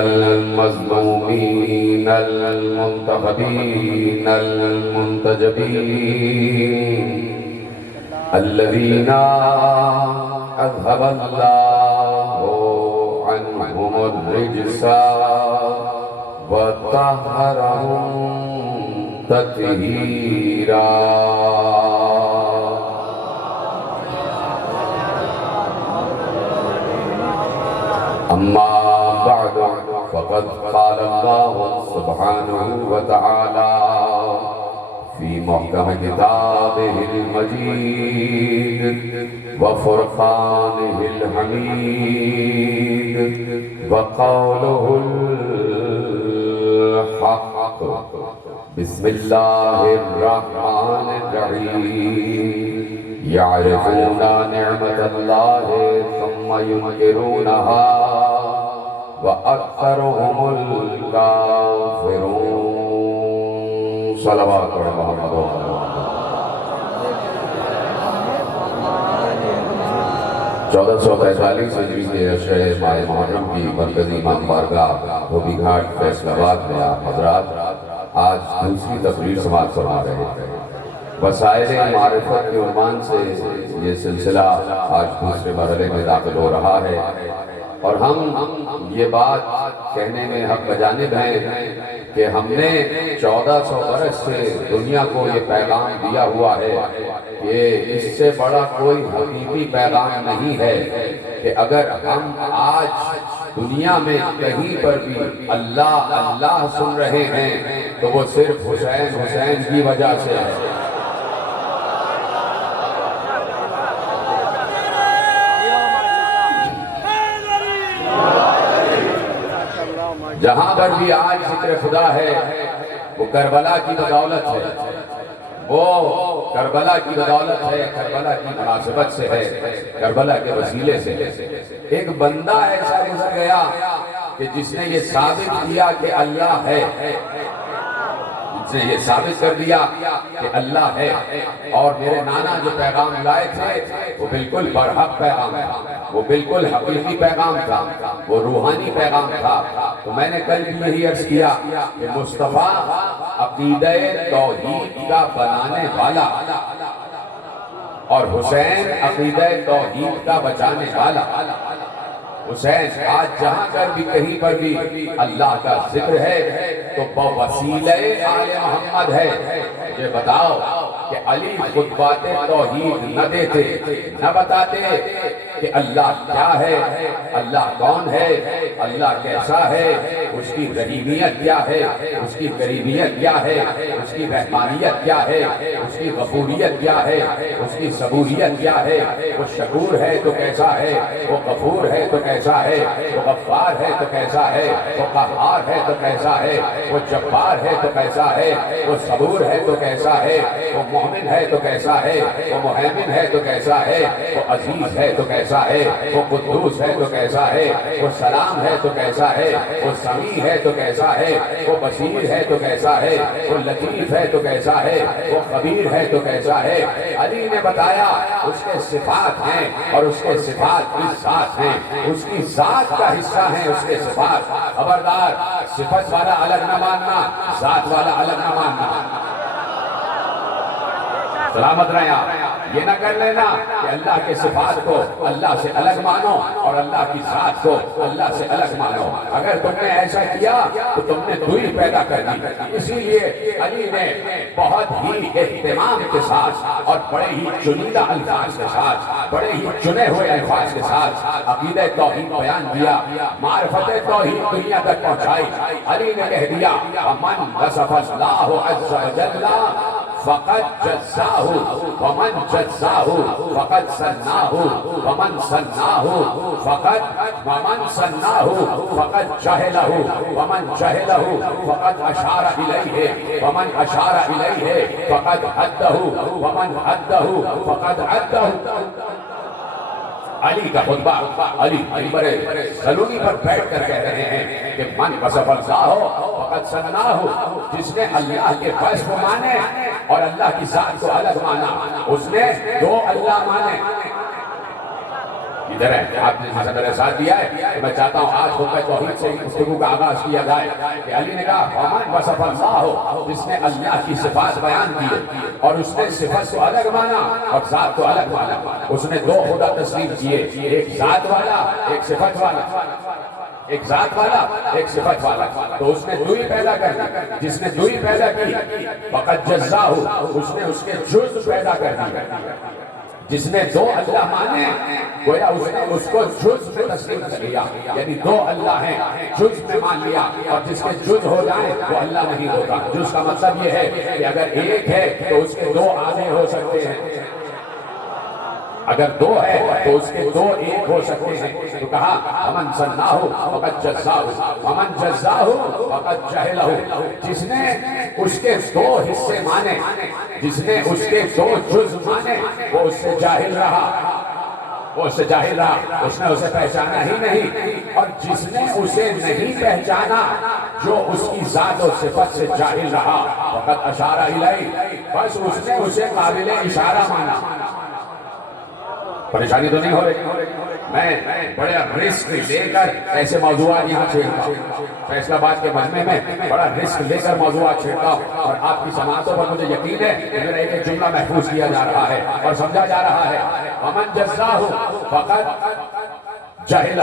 المظلومين المنتخبين المنتجبين الذين أذهب الله عنهم الرجس وطهرهم تطهيرا. أما بعد فقد قال الله سبحانه وتعالى في محكم كتابه المجيد وفرقانه الحميد وقوله الحق. بسم الله الرحمن الرحيم. يعرفون نعمة الله ثم ينكرونها وأكثرهم الكافرون. صلوات محمد. 1443 ہجری کے شہر ماہ محرم کی مرکزی امام بارگاہ دھوبی گھاٹ فیصل آباد میں آپ حضرات آج دوسری تقریر سماعت فرما رہے ہیں. وسائل معرفت کے عنوان سے یہ سلسلہ آج دوسرے مرحلے میں داخل ہو رہا ہے، اور ہم یہ بات کہنے میں حق بجانب ہیں کہ ہم نے 1400 برس سے دنیا کو یہ پیغام دیا ہوا ہے کہ اس سے بڑا کوئی حقیقی پیغام نہیں ہے کہ اگر ہم آج دنیا میں کہیں پر بھی اللہ اللہ سن رہے ہیں تو وہ صرف حسین حسین کی وجہ سے ہے. جہاں پر بھی آج ذکر خدا ہے وہ کربلا کی بدولت ہے، وہ کربلا کی بدولت ہے، کربلا کی مناسبت سے ہے، کربلا کے وسیلے سے. ایک بندہ ایسا گزر گیا کہ جس نے یہ ثابت کیا کہ اللہ ہے، جس نے یہ ثابت کر دیا کہ اللہ ہے. اور میرے نانا جو پیغام لائے تھے وہ بالکل برحق پیغام تھا، وہ بالکل حقیقی پیغام تھا، وہ روحانی پیغام تھا. تو میں نے کل بھی یہی عرض کیا کہ مصطفیٰ عقیدہ توحید کا بنانے والا اور حسین عقیدہ توحید کا بچانے والا. حسین آج جہاں پر بھی کہیں پر بھی اللہ کا ذکر ہے تو بوسیلہ آل محمد ہے. یہ بتاؤ کہ علی خود بات توحید نہ دیتے، نہ بتاتے کہ اللہ کیا ہے، اللہ کون ہے، اللہ کیسا ہے، اس کی رحیمیت کیا ہے، اس کی کریمیت کیا ہے، اس کی رحمانیت کیا ہے، اس کی غفوریت کیا ہے، اس کی صبوریت کیا ہے، وہ شکور ہے تو کیسا ہے، وہ غفور ہے تو کیسا ہے، وہ غفار ہے تو کیسا ہے، وہ قہار ہے تو کیسا ہے، وہ جبار ہے تو کیسا ہے، وہ صبور ہے تو کیسا ہے، وہ مومن ہے تو کیسا ہے، وہ مہیمن ہے تو کیسا ہے، وہ عزیز ہے تو کیسا ہے، وہ قدوس ہے تو کیسا ہے، وہ سلام ہے تو کیسا ہے، وہ سمیع ہے تو کیسا ہے، وہ بصیر ہے تو کیسا ہے، وہ لطیف ہے تو کیسا ہے، وہ خبیر ہے تو کیسا ہے. علی نے بتایا اس کے صفات ہیں اور اس کے صفات کی ذات ہیں، اس کی ذات کا حصہ ہیں اس کے صفات. خبردار صفت والا الگ نہ ماننا، ذات والا الگ نہ ماننا. سلامت رہیں آپ. یہ نہ کر لینا کہ اللہ کے صفات کو اللہ سے الگ مانو اور اللہ کی ذات کو اللہ سے الگ مانو. اگر تم نے ایسا کیا تو تم نے دوئی پیدا کر دی. اسی لیے علی نے بہت ہی اہتمام کے ساتھ اور بڑے ہی چنیدہ الفاظ کے ساتھ، بڑے ہی چنے ہوئے الفاظ کے ساتھ عقیدہ توحید بیان کیا، معرفت توحید دنیا تک پہنچائی. علی نے کہہ دیا من وصف اللہ عز وجل فقد جزاہ ومن جزاہ فقد سناہ ومن سناہ فقد جہلہ ومن جہلہ فقد اشار الیہ ومن اشار الیہ فقد حدہ ومن حدہ فقد عدہ. علی کا خطبہ علی منبر سلونی پر بیٹھ کر کہہ رہے ہیں کہ من وصف اللہ فقد سناہ، جس نے اللہ کے وصف کو مانے اور اللہ کی ذات کو الگ مانا، اس نے دو اللہ مانے. ذرا آپ نے جیسا میرے ساتھ دیا ہے تو میں چاہتا ہوں آج خطبہ توحید سے گفتگو کا آغاز کیا جائے کہ علی نے کہا ومن وصف اللہ، جس نے اللہ کی صفات بیان کی اور اس نے صفت کو الگ مانا اور ذات کو الگ مانا. اس نے دو خدا تسلیم کیے، ایک ذات والا ایک صفت والا، ایک ذات والا ایک صفت والا. تو اس نے دوئی پیدا کر دی، جس نے دوئی پیدا کی فقط جزا ہو، اس نے اس کے جز پیدا کر دی. جس نے دو اللہ مانے گویا اس نے اس کو جز میں تسلیم کر لیا، یعنی دو اللہ ہیں جز میں مان لیا. اور جس کے جز ہو جائیں وہ اللہ نہیں ہوتا. جز کا مطلب یہ ہے کہ اگر ایک ہے تو اس کے دو آدھے ہو سکتے ہیں، اگر دو ہے تو اس کے دو ایک ہو سکتے ہیں. تو کہا ومن سناہ فقد جزاہ ومن جزاہ فقد جہلہ، جس نے اس کے دو حصے مانے، جس نے اس کے دو جز مانے وہ اس سے جاہل رہا، وہ اس سے جاہل رہا، اس نے اسے پہچانا ہی نہیں. اور جس نے اسے نہیں پہچانا جو اس کی ذات و صفت سے جاہل رہا فقط اشارہ الیہ، بس اس نے اسے قابل اشارہ مانا. پریشانی تو نہیں ہو رہی؟ میں بڑے رسک لے کر ایسے موضوعات یہاں چھیڑتا ہوں، فیصلہ آباد کے مجمع میں بڑا رسک لے کر موضوعات چھیڑتا ہوں، اور آپ کی سماعتوں پر مجھے یقین ہے کہ میرا ایک جملہ محفوظ کیا جا رہا ہے اور سمجھا جا رہا ہے. ومن جزاہ فقط جہلہ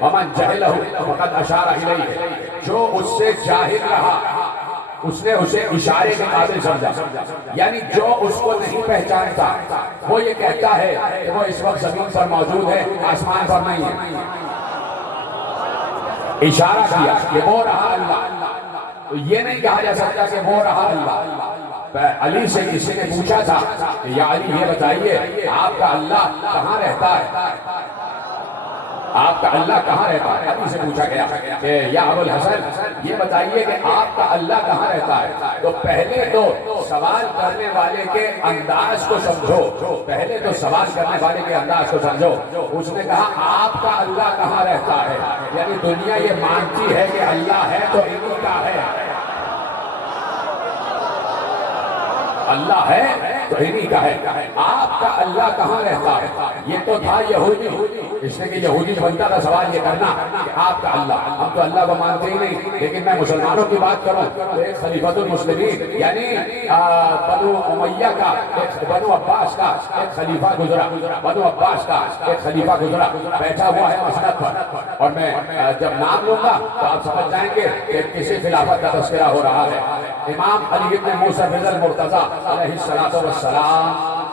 ومن جہلہ فقط اشارہ الیہ، جو اس سے جاہل رہا اس نے اسے اشارے کے قابل سمجھا. یعنی جو اس کو نہیں پہچانتا وہ یہ کہتا ہے کہ وہ اس وقت زمین پر موجود ہے، آسمان پر نہیں ہے. اشارہ کیا کہ وہ رہا اللہ، تو یہ نہیں کہا جا سکتا کہ وہ رہا اللہ. علی سے کسی نے پوچھا تھا کہ یا علی یہ بتائیے آپ کا اللہ کہاں رہتا ہے، آپ کا اللہ کہاں رہتا ہے. علی سے پوچھا گیا کہ یا ابو الحسن یہ بتائیے کہ آپ کا اللہ کہاں رہتا ہے. تو پہلے تو سوال کرنے والے کے انداز کو سمجھو، پہلے تو سوال کرنے والے کے انداز کو سمجھو. اس نے کہا آپ کا اللہ کہاں رہتا ہے، یعنی دنیا یہ مانتی ہے کہ اللہ ہے تو انہی کا ہے، اللہ ہے تو انہی کا ہے. آپ کا اللہ کہاں رہتا ہے، یہ تو تھا یہودی. اس نے کہ یہودی بنتا تھا سوال یہ کرنا کہ آپ کا اللہ، ہم تو اللہ کو مانتے ہی نہیں. لیکن میں مسلمانوں کی بات کروں تو ایک خلیفۃ المسلمین یعنی بنو امیہ کا، بنو عباس کا ایک خلیفہ گزرا، بنو عباس کا ایک خلیفہ گزرا، بیٹھا ہوا ہے مسند پر. اور میں جب نام لوں گا تو آپ سمجھ جائیں گے کہ کسی خلافت کا تذکرہ ہو رہا ہے. امام علی بن موسیٰ المرتضیٰ علیہ السلام.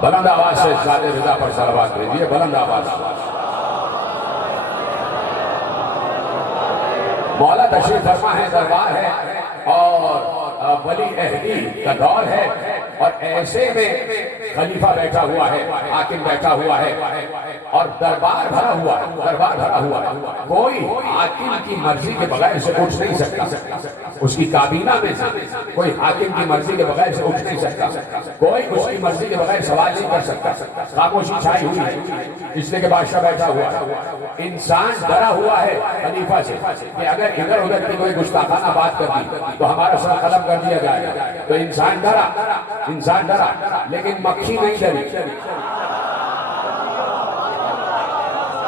بلند آواز سے شاد رضا پر صلوات بھیجیے، بلند آواز. مولا تشریف فرما ہے، دربار ہے اور ولی عہدی کا دور ہے، اور ایسے میں خلیفہ بیٹھا ہوا ہے، حاکم بیٹھا ہوا ہے اور دربار بھرا ہوا ہے، دربار بھرا ہوا ہے. کوئی حاکم کی مرضی کے بغیر سے اٹھ نہیں سکتا، اس کی کابینہ میں سے کوئی حاکم کی مرضی کے بغیر سے اٹھ نہیں سکتا، کوئی اس کی مرضی کے بغیر سوال نہیں کر سکتا. خاموشی چھائی ہوئی ہے اس لیے کہ بادشاہ بیٹھا ہوا ہے. انسان ڈرا ہوا ہے خلیفہ سے کہ اگر ادھر ادھر کی کوئی گستاخانہ بات کر دی تو ہمارا سر قلم کر دیا جائے گا. تو انسان ڈرا، انسان ڈرا، لیکن مکھی نہیں ڈری،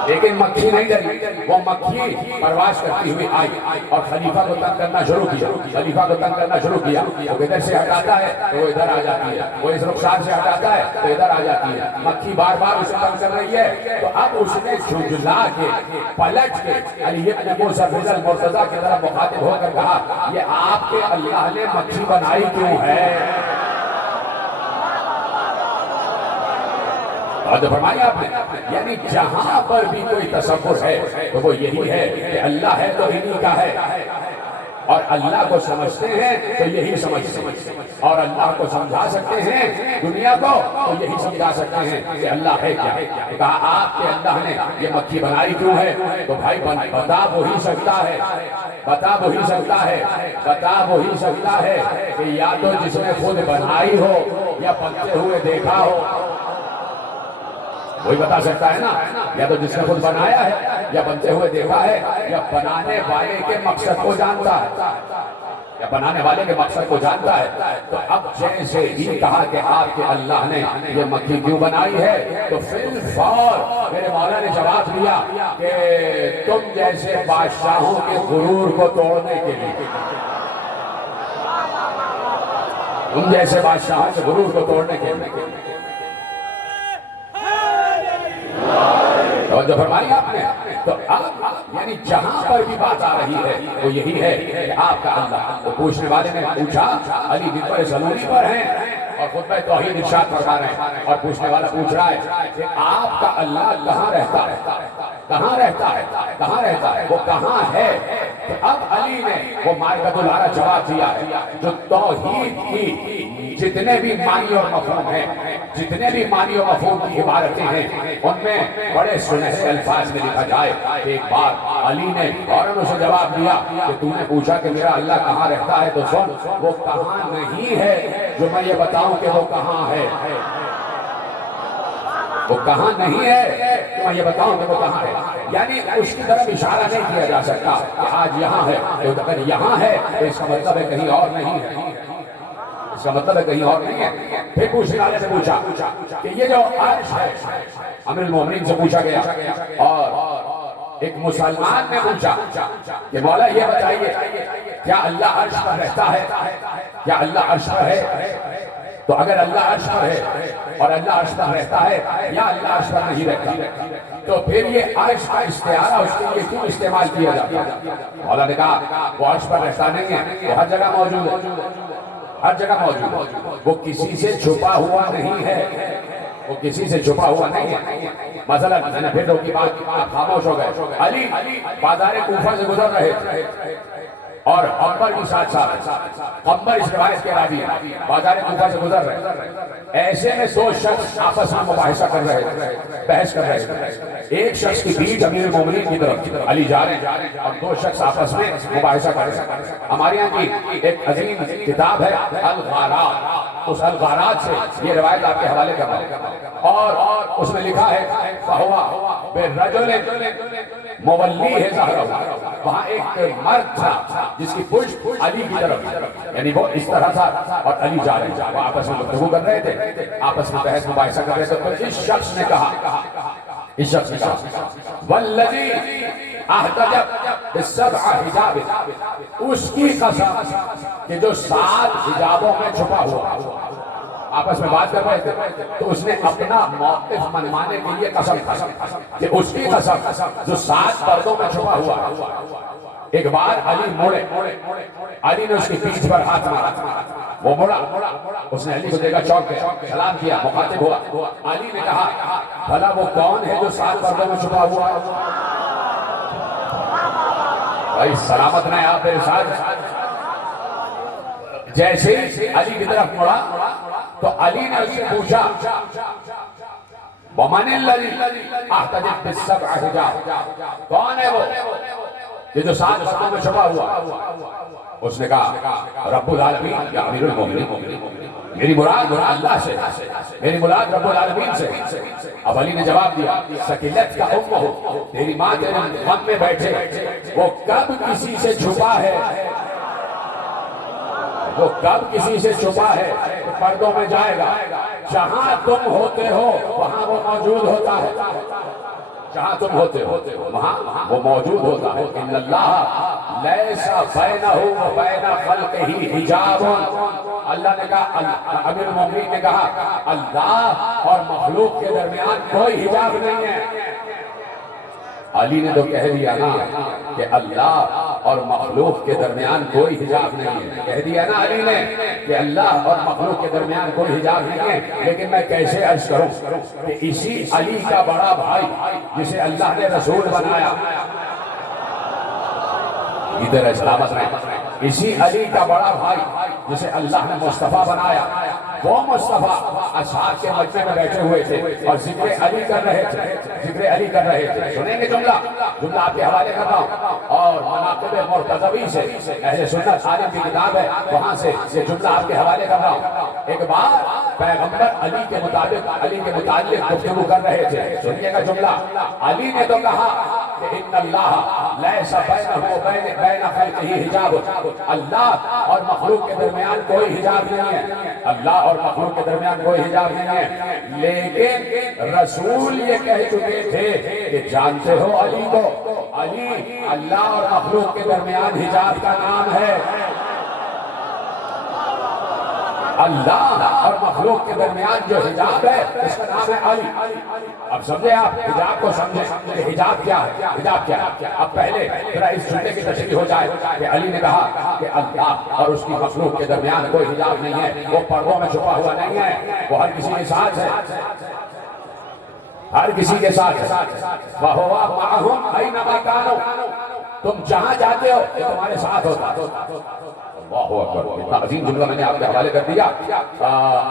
لیکن مکھی نہیں ڈری. وہ مکھی پرواز کرتی ہوئی آئی اور خلیفہ کو تنگ کرنا شروع کیا، خلیفہ کو تنگ کرنا شروع کیا. وہ ادھر سے ہٹاتا ہے تو وہ ادھر آ جاتی ہے، وہ اس رخسار سے ہٹاتا ہے تو ادھر آ جاتی ہے. مکھی بار بار اسے تنگ کر رہی ہے. تو اب اس نے جھنجھلا کے پلٹ کے علی بن موسیٰ المرتضیٰ کی طرف مخاطب ہو کر کہا یہ آپ کے اللہ نے مکھی بنائی کیوں ہے؟ اور فرمایا آپ نے یعنی جہاں پر بھی کوئی تصور ہے تو وہ یہی ہے کہ اللہ ہے تو انہی کا ہے، اور اللہ کو سمجھتے ہیں تو یہی سمجھتے ہیں، اور اللہ کو سمجھا سکتے ہیں دنیا کو تو یہی سمجھا سکتے ہیں کہ اللہ ہے کیا. کہا آپ کے اللہ نے یہ مکھی بنائی کیوں ہے؟ تو بھائی بتا وہی سکتا ہے، بتا وہی سکتا ہے، بتا وہی سکتا ہے کہ یا تو جس نے خود بنائی ہو یا بنتے ہوئے دیکھا ہو. وہی بتا سکتا ہے نا، یا تو جس نے خود بنایا ہے یا بنتے ہوئے دیکھا ہے یا بنانے والے کے مقصد کو جانتا ہے. یا بنانے والے کے مقصد کو جانتا ہے. تو اب جیسے ہی کہا کہ آپ کے اللہ نے یہ مکھی کیوں بنائی ہے تو فی الفور میرے مولا نے جواب دیا کہ تم جیسے بادشاہوں کے غرور کو توڑنے کے لیے، تم جیسے بادشاہوں کے غرور کو توڑنے کے لیے. توجہ فرمائی آپ نے. تو اب یعنی جہاں پر بھی بات آ رہی ہے وہ یہی ہے کہ آپ کا اللہ. تو پوچھنے والے نے پوچھا علی منبر ضروری پر ہیں اور خطبہ توحید ارشاد فرما رہے ہیں، اور پوچھنے والا پوچھ رہا ہے کہ آپ کا اللہ کہاں رہتا ہے، کہاں رہتا ہے، کہاں رہتا ہے، وہ کہاں ہے. تو اب علی نے وہ مارکۃ العرب جواب دیا ہے جو توحید کی جتنے بھی معنی اور مفہوم ہیں، جتنے بھی معنی اور مفہوم کی عبارتیں ہیں، ان میں بڑے سنہرے الفاظ میں لکھا جائے کہ ایک بار علی نے فوراً اسے جواب دیا کہ تو نے پوچھا کہ میرا اللہ کہاں رہتا ہے، تو سن وہ کہاں نہیں ہے جو میں یہ بتاؤں کہ وہ کہاں ہے. وہ کہاں نہیں ہے تو میں یہ بتاؤں کہ وہ کہاں ہے. یعنی اس کی طرف اشارہ نہیں کیا جا سکتا کہ آج یہاں ہے، تو اگر یہاں ہے تو اس کا مطلب ہے کہیں اور نہیں ہے، اس کا مطلب ہے کہیں اور نہیں ہے. پھر پوچھنے والے سے پوچھا کہ یہ جو عرش ہے، امیر المومنین سے پوچھا گیا، اور ایک مسلمان نے پوچھا کہ مولا یہ بتائیے کیا اللہ عرش پر رہتا ہے، کیا اللہ عرش پر ہے. تو اگر اللہ عرش پر ہے اور اللہ عرش پر رہتا ہے یا اللہ عرش پر نہیں رہتا تو پھر یہ عرش کا استعارہ اس کے لیے کیوں استعمال کیا جاتا ہے. مولا نے کہا وہ عرش پر رہتا نہیں ہے، وہ ہر جگہ موجود ہے، ہر جگہ موجود ہے. وہ کسی سے چھپا ہوا نہیں ہے، وہ کسی سے چھپا ہوا نہیں ہے. مثلا میں نے پھر کی بات خاموش ہو گئے. علی بازار کوفہ سے گزر رہے تھے اور قمر بھی ساتھ ساتھ، قمر اس روایت کے راوی ہے، بازار کوفہ سے گزر رہے. ایسے میں دو شخص آپس میں مباحثہ کر رہے تھے، بحث کر رہے تھے. ایک شخص کی پیٹھ امیر المومنین کی طرف علی جا رہے ہیں اور دو شخص آپس میں مباحثہ کر رہے ہیں. ہمارے یہاں کی ایک عظیم کتاب ہے الغارات، اس الغارات سے یہ روایت آپ کے حوالے کر رہا ہوں، اور اس میں لکھا ہے فہوا برجل مولی ہے ظہرہ. وہاں ایک مرد تھا جس کی پشت علی کی طرف، یعنی وہ اس طرح تھا اور علی جا رہے ہیں. وہ آپس میں گفتگو کر رہے تھے، آپس میں بحث مباحثہ کر رہے تھے. تو اس شخص نے کہا والذی احتجب بالسبع حجاب، اس کی قسم کہ جو 7 حجابوں میں چھپا ہوا. آپس میں بات کر رہے تھے تو اس نے اپنا موقف منوانے کے لیے قسم کہ اس کی قسم جو 7 پردوں میں چھپا ہوا. ایک بار علی موڑے، علی نے اس کی پیٹھ پر ہاتھ مارا، وہ موڑا، اس نے علی کو دیکھا، چونک گیا، سلام کیا، مخاطب ہوا. علی نے کہا بھلا وہ کون ہے جو 7 پردوں میں چھپا ہوا ہے؟ بھائی سلامت رہے آپ میرے ساتھ. جیسے ہی علی کی طرف مڑا تو علی نے اس سے پوچھا وَمَنِ الَّذِي احْتَجَبَ بِالسَّبْعِ حِجَابٍ، کون ہے وہ یہ جو 7 پردوں میں چھپا ہوا؟ اس نے کہا رب العالمین یا امیر المومنین، میری مراد اللہ سے، میری مراد رب العالمین سے. اب علی نے جواب دیا سکیلت کا حکم ہو، تیری ماں تیرے غم میں بیٹھے، وہ کب کسی سے چھپا ہے، وہ کب کسی سے چھپا ہے پردوں میں جائے گا. جہاں تم ہوتے ہو وہاں وہ موجود ہوتا ہے، جہاں تم ہوتے ہو وہاں وہ موجود ہوتا ہے. ان اللہ لیس بینہ و بین خلقہ حجاب، اللہ نے کہا، امیر المومنین نے کہا اللہ اور مخلوق کے درمیان کوئی حجاب نہیں ہے. علی نے تو کہہ دیا نا کہ اللہ اور مخلوق کے درمیان کوئی حجاب نہیں ہے. کہہ دیا نا علی نے کہ اللہ اور مخلوق کے درمیان کوئی حجاب نہیں ہے. لیکن میں کیسے عرض کروں کہ اسی علی کا بڑا بھائی جسے اللہ نے رسول بنایا، ادھر سلامت رہے، اسی علی کا بڑا بھائی جسے اللہ نے مصطفیٰ بنایا، وہ مصطفیٰ اصحاب کے مجمع میں بیٹھے ہوئے تھے اور ذکر علی کر رہے تھے، ذکر علی کر رہے تھے. سنیں گے جملہ آپ کے حوالے کر رہا ہوں، اور مناقب مرتضوی سے اہل سنت عالم کی کتاب ہے، وہاں سے یہ جملہ آپ کے حوالے کر رہا ہوں. ایک بار پیغمبر علی کے متعلق گفتگو کر رہے تھے. سنیے گا جملہ، علی نے تو کہا کہ ان اللہ لیس بینہ و بین خلقہ حجاب، اللہ اور مخلوق کے درمیان کوئی حجاب نہیں ہے، اللہ اور مخلوق کے درمیان کوئی حجاب نہیں ہے۔ لیکن رسول یہ کہہ چکے تھے کہ جانتے ہو علی کو، علی اللہ اور مخلوق کے درمیان حجاب کا نام ہے، اللہ اور مخلوق کے درمیان جو حجاب ہے اس کا نام ہے علی۔ اب سمجھے آپ حجاب کو سمجھیں کہ حجاب کیا ہے، حجاب کیا ہے۔ اب پہلے ذرا اس جملے کی تشریح ہو جائے کہ علی نے کہا کہ اللہ اور اس کی مخلوق کے درمیان کوئی حجاب نہیں ہے، وہ پردوں میں چھپا ہوا نہیں ہے، وہ ہر کسی کے ساتھ ہے، ہر کسی کے ساتھ ہے۔ وَهُوَ مَعَهُمْ أَيْنَمَا كَانُوا، تم جہاں جاتے ہو یہ تمہارے ساتھ ہوتا ہے۔ اللہ اکبر، اتنا عظیم جملہ میں نے آپ کے حوالے کر دیا،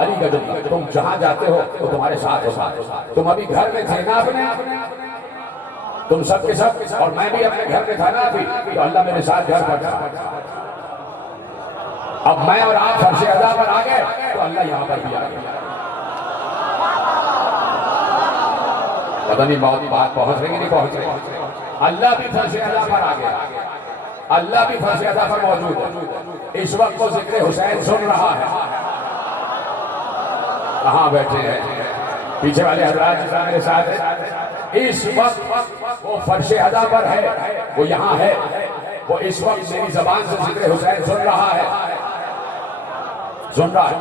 علی کا جملہ، تم جہاں جاتے ہو تو تمہارے ساتھ ہوتا ہے۔ تم ابھی گھر میں تھے نا اپنے، تم سب کے سب، اور میں بھی اپنے گھر میں تھا نا ابھی، تو اللہ میرے ساتھ گھر پر تھا۔ اب میں اور آپ فرش اعلیٰ پر آ گئے تو اللہ یہاں پر بھی آ گیا۔ پتہ نہیں بات پہنچ رہی نہیں پہنچ رہی، اللہ بھی فرش اعلیٰ پر آ گیا، اللہ بھی فرش اعلیٰ پر موجود ہے۔ اس وقت وہ ذکر حسین سن رہا ہے، کہاں بیٹھے ہیں پیچھے والے حضرات جس طرح میرے ساتھ ہے، اس وقت وہ فرش اعلیٰ پر ہے، وہ یہاں ہے، وہ اس وقت میری زبان سے ذکر حسین سن رہا ہے، سن رہا ہے،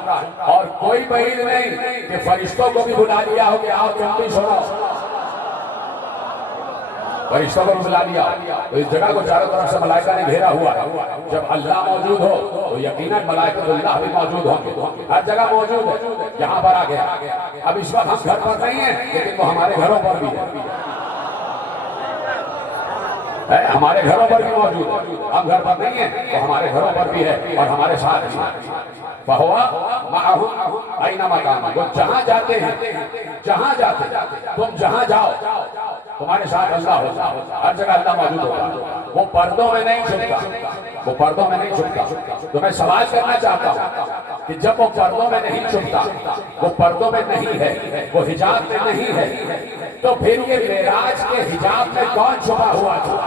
اور کوئی بعید نہیں کہ فرشتوں کو بھی بلا لیا ہو کہ آؤ تم بھی سنو، فرشتوں کو بھی بلا لیا۔ تو اس جگہ کو چاروں طرف سے ملائکہ نے گھیرا ہوا ہے، جب اللہ موجود ہو تو یقیناً ملائکۃ اللہ بھی موجود ہوں گے، ہر جگہ موجود ہے، یہاں پر آ گیا۔ اب اس وقت ہم گھر پر نہیں ہیں لیکن وہ ہمارے گھروں پر بھی ہے، ہمارے گھروں پر بھی موجود ہے، ہم گھر پر نہیں ہیں وہ ہمارے گھروں پر بھی ہے اور ہمارے ساتھ بھی ہے۔ فَهُوَ مَعَهُمْ أَيْنَمَا كَانُوا، وہ جہاں جاتے ہیں، جہاں جاتے تم جہاں جاؤ تمہارے ساتھ اللہ ہوتا ہے، ہر جگہ اللہ موجود ہوتا ہے، وہ پردوں میں نہیں چھپتا، وہ پردوں میں نہیں چھپتا۔ تو میں سوال کرنا چاہتا ہوں کہ جب وہ پردوں میں نہیں چھپتا، وہ پردوں میں نہیں ہے، وہ حجاب میں نہیں ہے، تو پھر یہ معراج کے حجاب میں کون چھپا ہوا تھا؟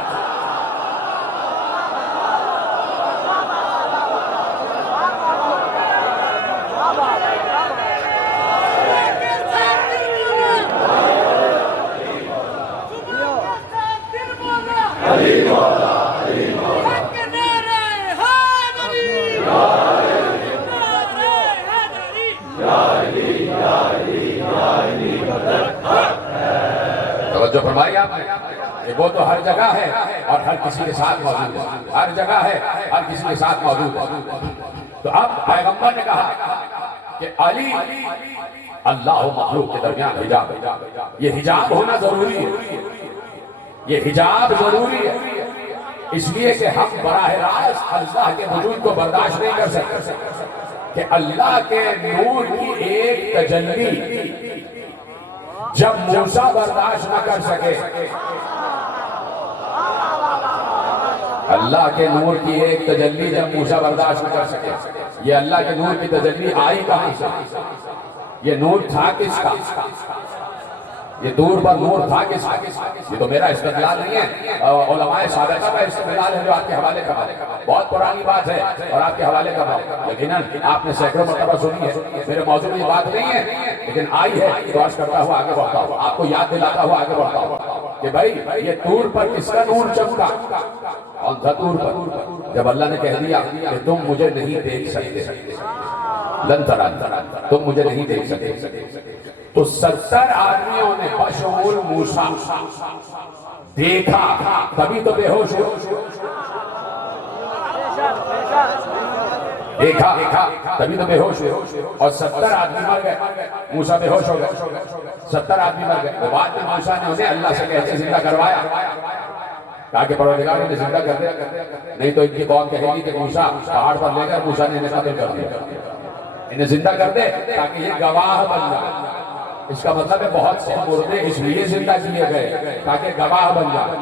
توجہ فرمائی آپ نے کہ وہ تو ہر جگہ ہے اور ہر کسی کے ساتھ موجود ہے، ہر جگہ ہے ہر کسی کے ساتھ موجود ہے۔ تو اب پیغمبر نے کہا کہ علی اللہ و مخلوق کے درمیان حجاب ہے، یہ حجاب ہونا ضروری ہے، یہ حجاب ضروری ہے، اس لیے کہ ہم براہ راست اللہ کے وجود کو برداشت نہیں کر سکتے کہ اللہ کے نور کی ایک تجلی جب موسیٰ برداشت نہ کر سکے، اللہ کے نور کی ایک تجلی جب موسیٰ برداشت نہ کر سکے، یہ اللہ کے نور کی تجلی آئی کہاں سے؟ یہ نور تھا کس کا؟ یہ دور پر نور تھا کس کا؟ یہ تو میرا استدلال نہیں ہے، علماء سابقہ کا استدلال ہے جو آپ کے حوالے کا بہت پرانی بات ہے اور آپ کے حوالے کا بات، لیکن آپ نے سینکڑوں مرتبہ سنی ہے، میرے موضوع میں یہ بات نہیں ہے لیکن آئی ہے تو عرض کرتا ہوا آگے بڑھتا ہوا، آپ کو یاد دلاتا ہوا آگے بڑھتا ہوا کہ بھائی یہ دور پر کس کا نور چمکا؟ کون تھا دور پر؟ جب اللہ نے کہہ دیا کہ تم مجھے نہیں دیکھ سکتے، لن تران، تم مجھے نہیں دیکھ سکتے، تو 70 آدمیوں نے بشمول موسیٰ دیکھا، تبھی تو بے ہوش ہو، دیکھا تبھی تو بے ہوش ہوئے، اور 70 آدمی مر گئے، موسیٰ بے ہوش ہو گئے، 70 آدمی مر گئے۔ بعد میں موسیٰ نے انہیں اللہ سے کہتے زندہ کروایا، کہا کہ پروردگار انہیں زندہ کر دے، نہیں تو ان کی قوم کہے گی کہ موسیٰ پہاڑ پر لے کر موسیٰ نے انہیں قتل کر دیا، انہیں زندہ کر دے تاکہ یہ گواہ بن جائے۔ اس کا مطلب ہے بہت سے مردے اس لیے زندہ کیے گئے تاکہ گواہ بن جائے،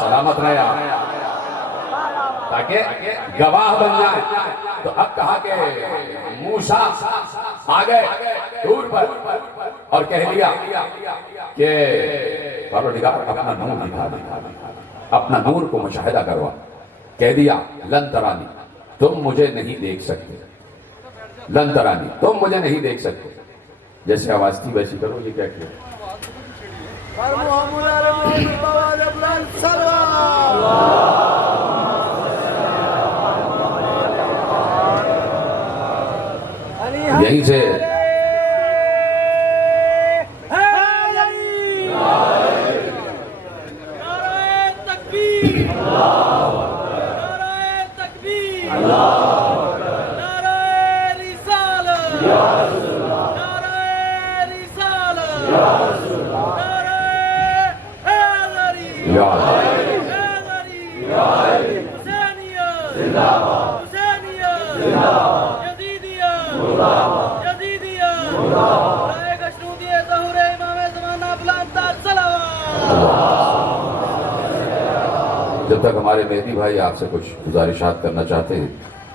سلامت رہے آپ، تاکہ گواہ بن جائے۔ تو اب کہا کہ موسیٰ آ گئے دور پر اور کہہ لیا کہ پروردگار اپنا نور دکھا دیا، اپنا نور کو مشاہدہ کروا، کہہ دیا لن ترانی، تم مجھے نہیں دیکھ سکتے، لن ترانی، تم مجھے نہیں دیکھ سکتے۔ جیسے آواز تھی ویسی کرو، یہ کیا کیا؟ یہیں سے جب تک ہمارے مہدی بھائی آپ سے کچھ گزارشات کرنا چاہتے ہیں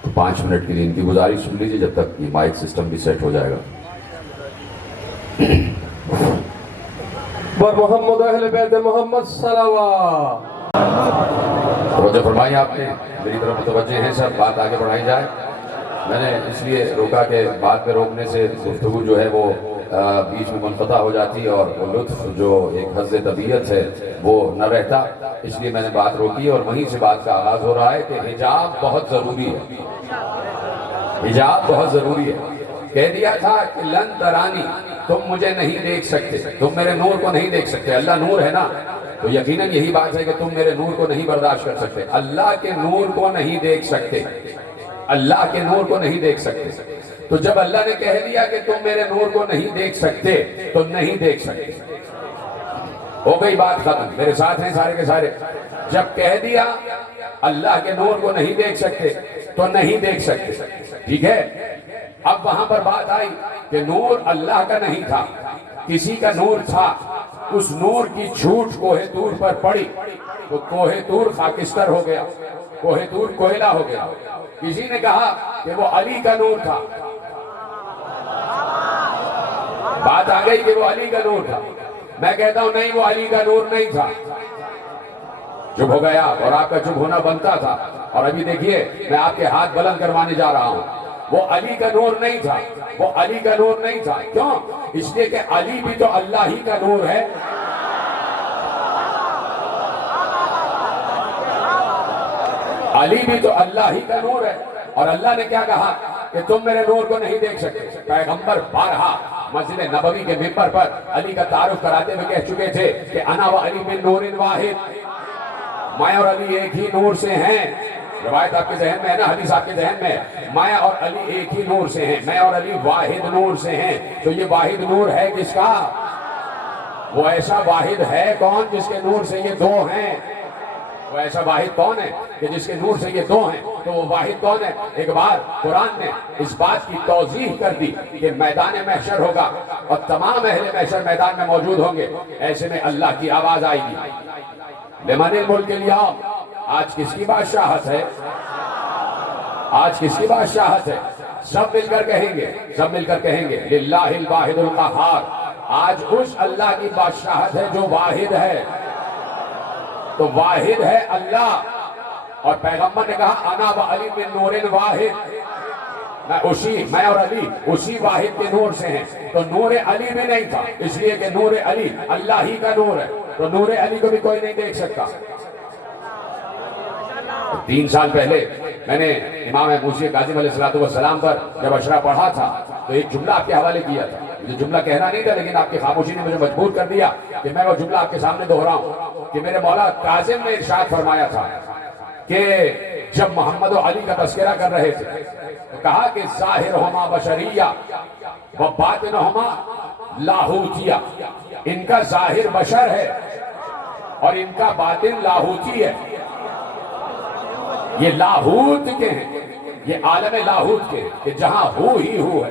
تو 5 منٹ کے لیے ان کی گزارش سن لیجیے، جب تک یہ مائک سسٹم بھی سیٹ ہو جائے گا۔ بر محمد اہل بیت محمد صلوات۔ توجہ فرمائی آپ نے، میری طرف متوجہ ہیں سب، بات آگے بڑھائی جائے۔ میں نے اس لیے روکا کہ بات میں روکنے سے گفتگو جو ہے وہ بیچ میں منقطع ہو جاتی اور وہ لطف جو ایک حظ طبیعت ہے وہ نہ رہتا، اس لیے میں نے بات روکی اور وہیں سے بات کا آغاز ہو رہا ہے کہ حجاب بہت ضروری ہے، حجاب بہت ضروری ہے۔ کہہ دیا تھا کہ لن ترانی، تم مجھے نہیں دیکھ سکتے، تم میرے نور کو نہیں دیکھ سکتے۔ اللہ نور ہے نا، تو یقیناً یہی بات ہے کہ تم میرے نور کو نہیں برداشت کر سکتے، اللہ کے نور کو نہیں دیکھ سکتے، اللہ کے نور کو نہیں دیکھ سکتے۔ تو جب اللہ نے کہہ دیا کہ تم میرے نور کو نہیں دیکھ سکتے تو نہیں دیکھ سکتے، ہو گئی بات ختم۔ میرے ساتھ ہیں سارے کے سارے؟ جب کہہ دیا اللہ کے نور کو نہیں دیکھ سکتے تو نہیں دیکھ سکتے، ٹھیک ہے؟ اب وہاں پر بات آئی کہ نور اللہ کا نہیں تھا، کسی کا نور تھا، اس نور کی جھوٹ کوہ طور پر پڑی تو کوہ طور خاکستر ہو گیا، کوہ طور کوئلہ ہو گیا۔ کسی نے کہا کہ وہ علی کا نور تھا، بات آ گئی کہ وہ علی کا نور تھا، میں کہتا ہوں نہیں، وہ علی کا نور نہیں تھا، چپ ہو گیا اور آپ کا چپ ہونا بنتا تھا۔ اور ابھی دیکھیے میں آپ کے ہاتھ بلند کروانے جا رہا ہوں، وہ علی کا نور نہیں تھا، وہ علی کا نور نہیں تھا۔ کیوں؟ اس لیے کہ علی بھی تو اللہ ہی کا نور ہے، علی بھی تو اللہ ہی کا نور ہے۔ اور اللہ نے کیا کہا کہ تم میرے نور کو نہیں دیکھ سکتے۔ پیغمبر بارہا مسجد نبوی کے ممبر پر علی کا تعارف کراتے ہوئے کہہ چکے تھے کہ انا و علی من نور واحد، میں اور علی ایک ہی نور سے ہیں۔ روایت آپ کے ذہن میں ہے نا، حدیث آپ کے ذہن میں ہے، میں اور علی ایک ہی نور سے ہیں، میں اور علی واحد نور سے ہیں۔ تو یہ واحد نور ہے کس کا؟ وہ ایسا واحد ہے کون جس کے نور سے یہ دو ہیں؟ وہ ایسا واحد کون ہے کہ جس کے نور سے یہ دو ہیں؟ تو وہ واحد کون ہے؟ ایک بار قرآن نے اس بات کی توضیح کر دی کہ میدان محشر ہوگا اور تمام اہل محشر میدان میں موجود ہوں گے، ایسے میں اللہ کی آواز آئے گی، لمن الملک اليوم، آج کس کی بادشاہت ہے؟ آج کس کی بادشاہت ہے؟ سب مل کر کہیں گے، سب مل کر کہیں گے للہ الواحد القہار، آج اس اللہ کی بادشاہت ہے جو واحد ہے۔ تو واحد ہے اللہ، اور پیغمبر نے کہا انا و علی من نور واحد، میں اور علی اسی واحد کے نور سے ہیں۔ تو نور علی بھی نہیں تھا، اس لیے کہ نور علی اللہ ہی کا نور ہے، تو نور علی کو بھی کوئی نہیں دیکھ سکتا۔ 3 سال پہلے میں نے امام موسی کاظم علیہ السلام پر جب اشرا پڑھا تھا تو ایک جملہ آپ کے حوالے کیا تھا، مجھے جملہ کہنا نہیں تھا لیکن آپ کی خاموشی نے مجھے مجبور کر دیا کہ میں وہ جملہ آپ کے سامنے دہراؤں کہ میرے مولا کاظم نے ارشاد فرمایا تھا کہ جب محمد و علی کا تذکرہ کر رہے تھے تو کہا کہ ظاہرہما بشریہ و باطنہما لاہوتیہ، ان کا ظاہر بشر ہے اور ان کا باطن لاہوتی ہے۔ یہ لاہوت کے ہیں، یہ عالم لاہوت کے ہیں کہ جہاں ہی ہے۔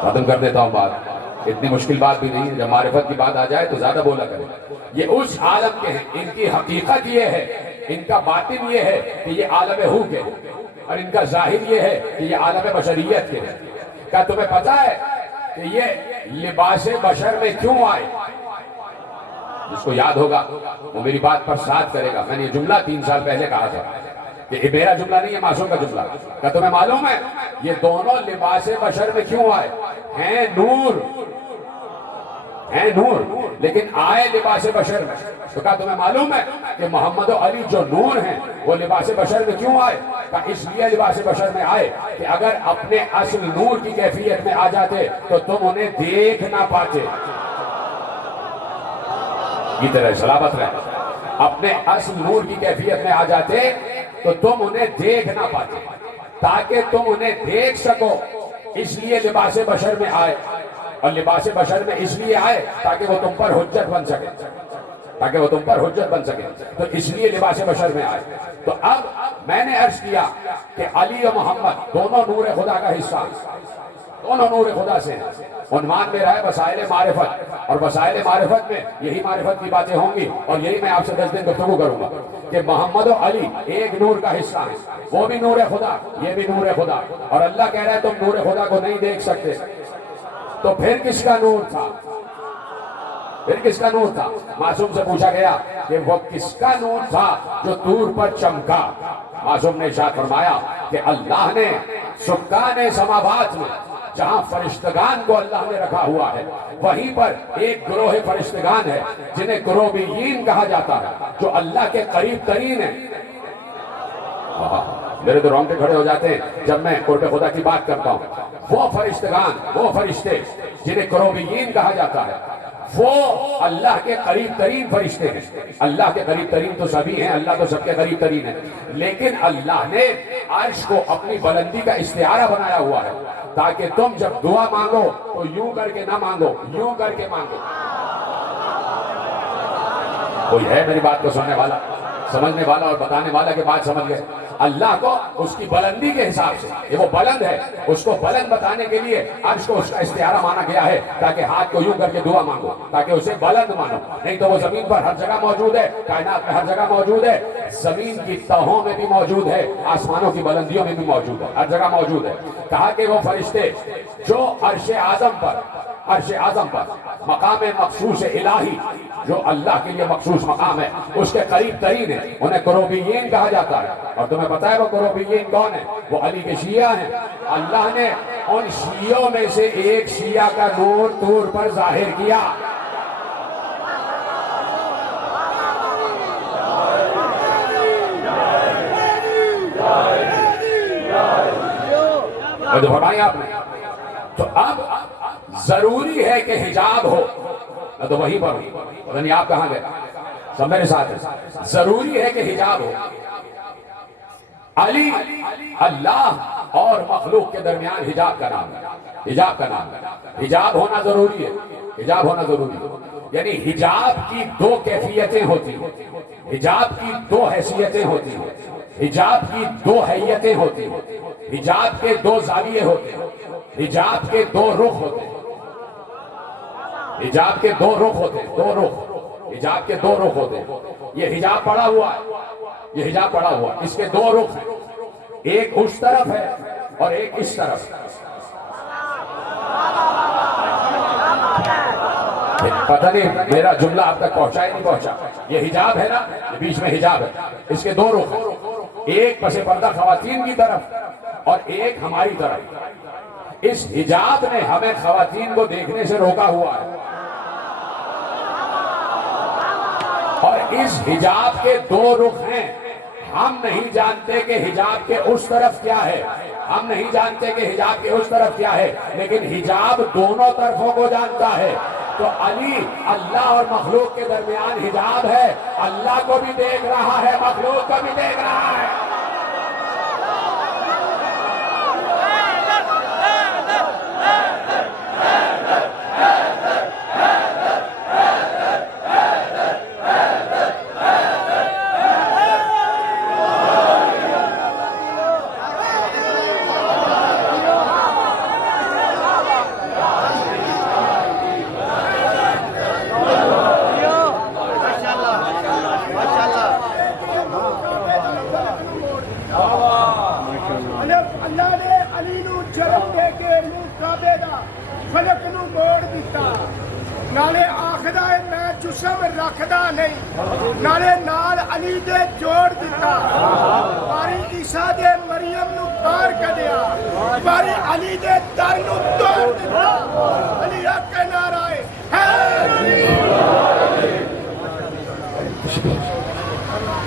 ختم کر دیتا ہوں بات، اتنی مشکل بات بھی نہیں ہے، جب معرفت کی بات آ جائے تو زیادہ بولا کریں۔ یہ اس عالم کے ہیں، ان کی حقیقت یہ ہے، ان کا باطن یہ ہے کہ یہ عالم ہو کے ہیں، اور ان کا ظاہر یہ ہے کہ یہ عالم بشریت کے ہیں۔ کیا تمہیں پتا ہے کہ یہ لباس بشر میں کیوں آئے؟ جس کو یاد ہوگا وہ میری بات پر ساتھ کرے گا. میں نے یہ جملہ 3 سال پہلے کہا تھا کہ یہ میرا جملہ نہیں ہے، معصوم کا جملہ. کیا تمہیں معلوم ہے یہ دونوں لباس بشر میں کیوں آئے؟ ہیں نور، ہیں نور، لیکن آئے لباس بشر میں. تو کہا تمہیں معلوم ہے کہ محمد و علی جو نور ہیں وہ لباس بشر میں کیوں آئے؟ کہا اس لیے لباس بشر میں آئے کہ اگر اپنے اصل نور کی کیفیت میں آ جاتے تو تم انہیں دیکھ نہ پاتے. یہ طرح سلامت رہے. اپنے اصل نور کی کیفیت میں آ جاتے تو تم انہیں دیکھ نہ پاتے. تاکہ تم انہیں دیکھ سکو اس لیے لباس بشر میں آئے. اور لباس بشر میں اس لیے آئے تاکہ وہ تم پر حجت بن سکے، تاکہ وہ تم پر حجت بن سکے. تو اس لیے لباس بشر میں آئے. تو اب میں نے عرض کیا کہ علی و محمد دونوں نور خدا کا حصہ، دونوں نور خدا سے ہیں. عنوان میرا ہے وسائل معرفت، اور وسائل معرفت میں یہی معرفت کی باتیں ہوں گی، اور یہی میں آپ سے 10 دن گفتگو کروں گا کہ محمد و علی ایک نور کا حصہ ہیں. وہ بھی نور خدا، یہ بھی نور خدا. اور اللہ کہہ رہا ہے تم نور خدا کو نہیں دیکھ سکتے. تو پھر کس کا نور تھا؟ پھر کس کا نور تھا؟ معصوم سے پوچھا گیا کہ وہ کس کا نور تھا جو طور پر چمکا؟ معصوم نے ارشاد فرمایا کہ اللہ نے سکان سماوات میں جہاں فرشتگان کو اللہ نے رکھا ہوا ہے وہیں پر ایک گروہ فرشتگان ہے جنہیں کروبیین کہا جاتا ہے، جو اللہ کے قریب ترین ہیں. میرے تو رونگٹے کھڑے ہو جاتے ہیں جب میں قرب خدا کی بات کرتا ہوں. وہ فرشتگان، وہ فرشتے جنہیں کروبیین کہا جاتا ہے، وہ اللہ کے قریب ترین فرشتے ہیں. اللہ کے قریب ترین تو سبھی ہیں، اللہ تو سب کے قریب ترین ہے، لیکن اللہ نے عرش کو اپنی بلندی کا استعارہ بنایا ہوا ہے تاکہ تم جب دعا مانگو تو یوں کر کے نہ مانگو، یوں کر کے مانگو. کوئی ہے میری بات کو سننے والا، سمجھنے والا اور بتانے والا کہ بات سمجھ گئے؟ اللہ کو اس کی بلندی کے حساب سے، یہ وہ بلند ہے، اس کو بلند بتانے کے لیے عرش کو اس کا استعارہ مانا گیا ہے تاکہ ہاتھ کو یوں کر کے دعا مانگو، تاکہ اسے بلند مانو. نہیں تو وہ زمین پر ہر جگہ موجود ہے، کائنات میں ہر جگہ موجود ہے، زمین کی تہوں میں بھی موجود ہے، آسمانوں کی بلندیوں میں بھی موجود ہے، ہر جگہ موجود ہے. کہا کہ وہ فرشتے جو عرش اعظم پر مقام مخصوص الہی، جو اللہ کے لیے مخصوص مقام ہے، اس کے قریب ترین ہیں، انہیں کروبیین کہا جاتا ہے. اور تمہیں پتا ہے وہ کروبیین کون ہیں؟ وہ علی کے شیعہ ہیں. اللہ نے ان شیعوں میں سے ایک شیعہ کا نور طور پر ظاہر کیا. اور جو فرمایا آپ نے، تو اب ضروری ہے کہ حجاب ہو. میں تو وہیں پر ہوں، پتہ نہیں آپ کہاں گئے، سب میرے ساتھ ہیں. ضروری ہے کہ حجاب ہو. علی اللہ اور مخلوق کے درمیان حجاب کا نام ہے، حجاب کا نام ہے. حجاب ہونا ضروری ہے، حجاب ہونا ضروری ہے. یعنی حجاب کی 2 کیفیتیں ہوتی ہیں، حجاب کی 2 حیثیتیں ہوتی ہیں، حجاب کی 2 حیتیں ہوتی ہیں، حجاب کے 2 زاویے ہوتے ہیں، حجاب کے 2 رخ ہوتے ہیں. حجاب کے 2 رخ ہوتے ہیں، 2 رخ، حجاب کے 2 رخ ہوتے ہیں. یہ حجاب پڑا ہوا ہے، یہ حجاب پڑا ہوا ہے، اس کے 2 رخ ہیں، ایک اس طرف ہے اور ایک اس طرف. پتہ نہیں میرا جملہ آپ تک پہنچا ہی نہیں پہنچا. یہ حجاب ہے نا، یہ بیچ میں حجاب ہے، اس کے 2 رخ ہیں، ایک پس پردہ خواتین کی طرف اور ایک ہماری طرف. اس حجاب نے ہمیں خواتین کو دیکھنے سے روکا ہوا ہے، اور اس حجاب کے 2 رخ ہیں. ہم نہیں جانتے کہ حجاب کے اس طرف کیا ہے، ہم نہیں جانتے کہ حجاب کے اس طرف کیا ہے، لیکن حجاب دونوں طرفوں کو جانتا ہے. تو علی اللہ اور مخلوق کے درمیان حجاب ہے، اللہ کو بھی دیکھ رہا ہے، مخلوق کو بھی دیکھ رہا ہے. ਰੱਖਦਾ ਨਹੀਂ ਨਾਲੇ ਨਾਲ ਅਲੀ ਦੇ ਜੋੜ ਦਿੱਤਾ ਵਾਰੀ ਈਸਾ ਦੇ ਮਰੀਮ ਨੂੰ ਬਾਹਰ ਕੱਢਿਆ ਵਾਰੀ ਅਲੀ ਦੇ ਦਰ ਨੂੰ ਤੋੜ ਦਿੱਤਾ ਅਲੀ ਆਕੇ ਨਾਰਾਏ ਹੈ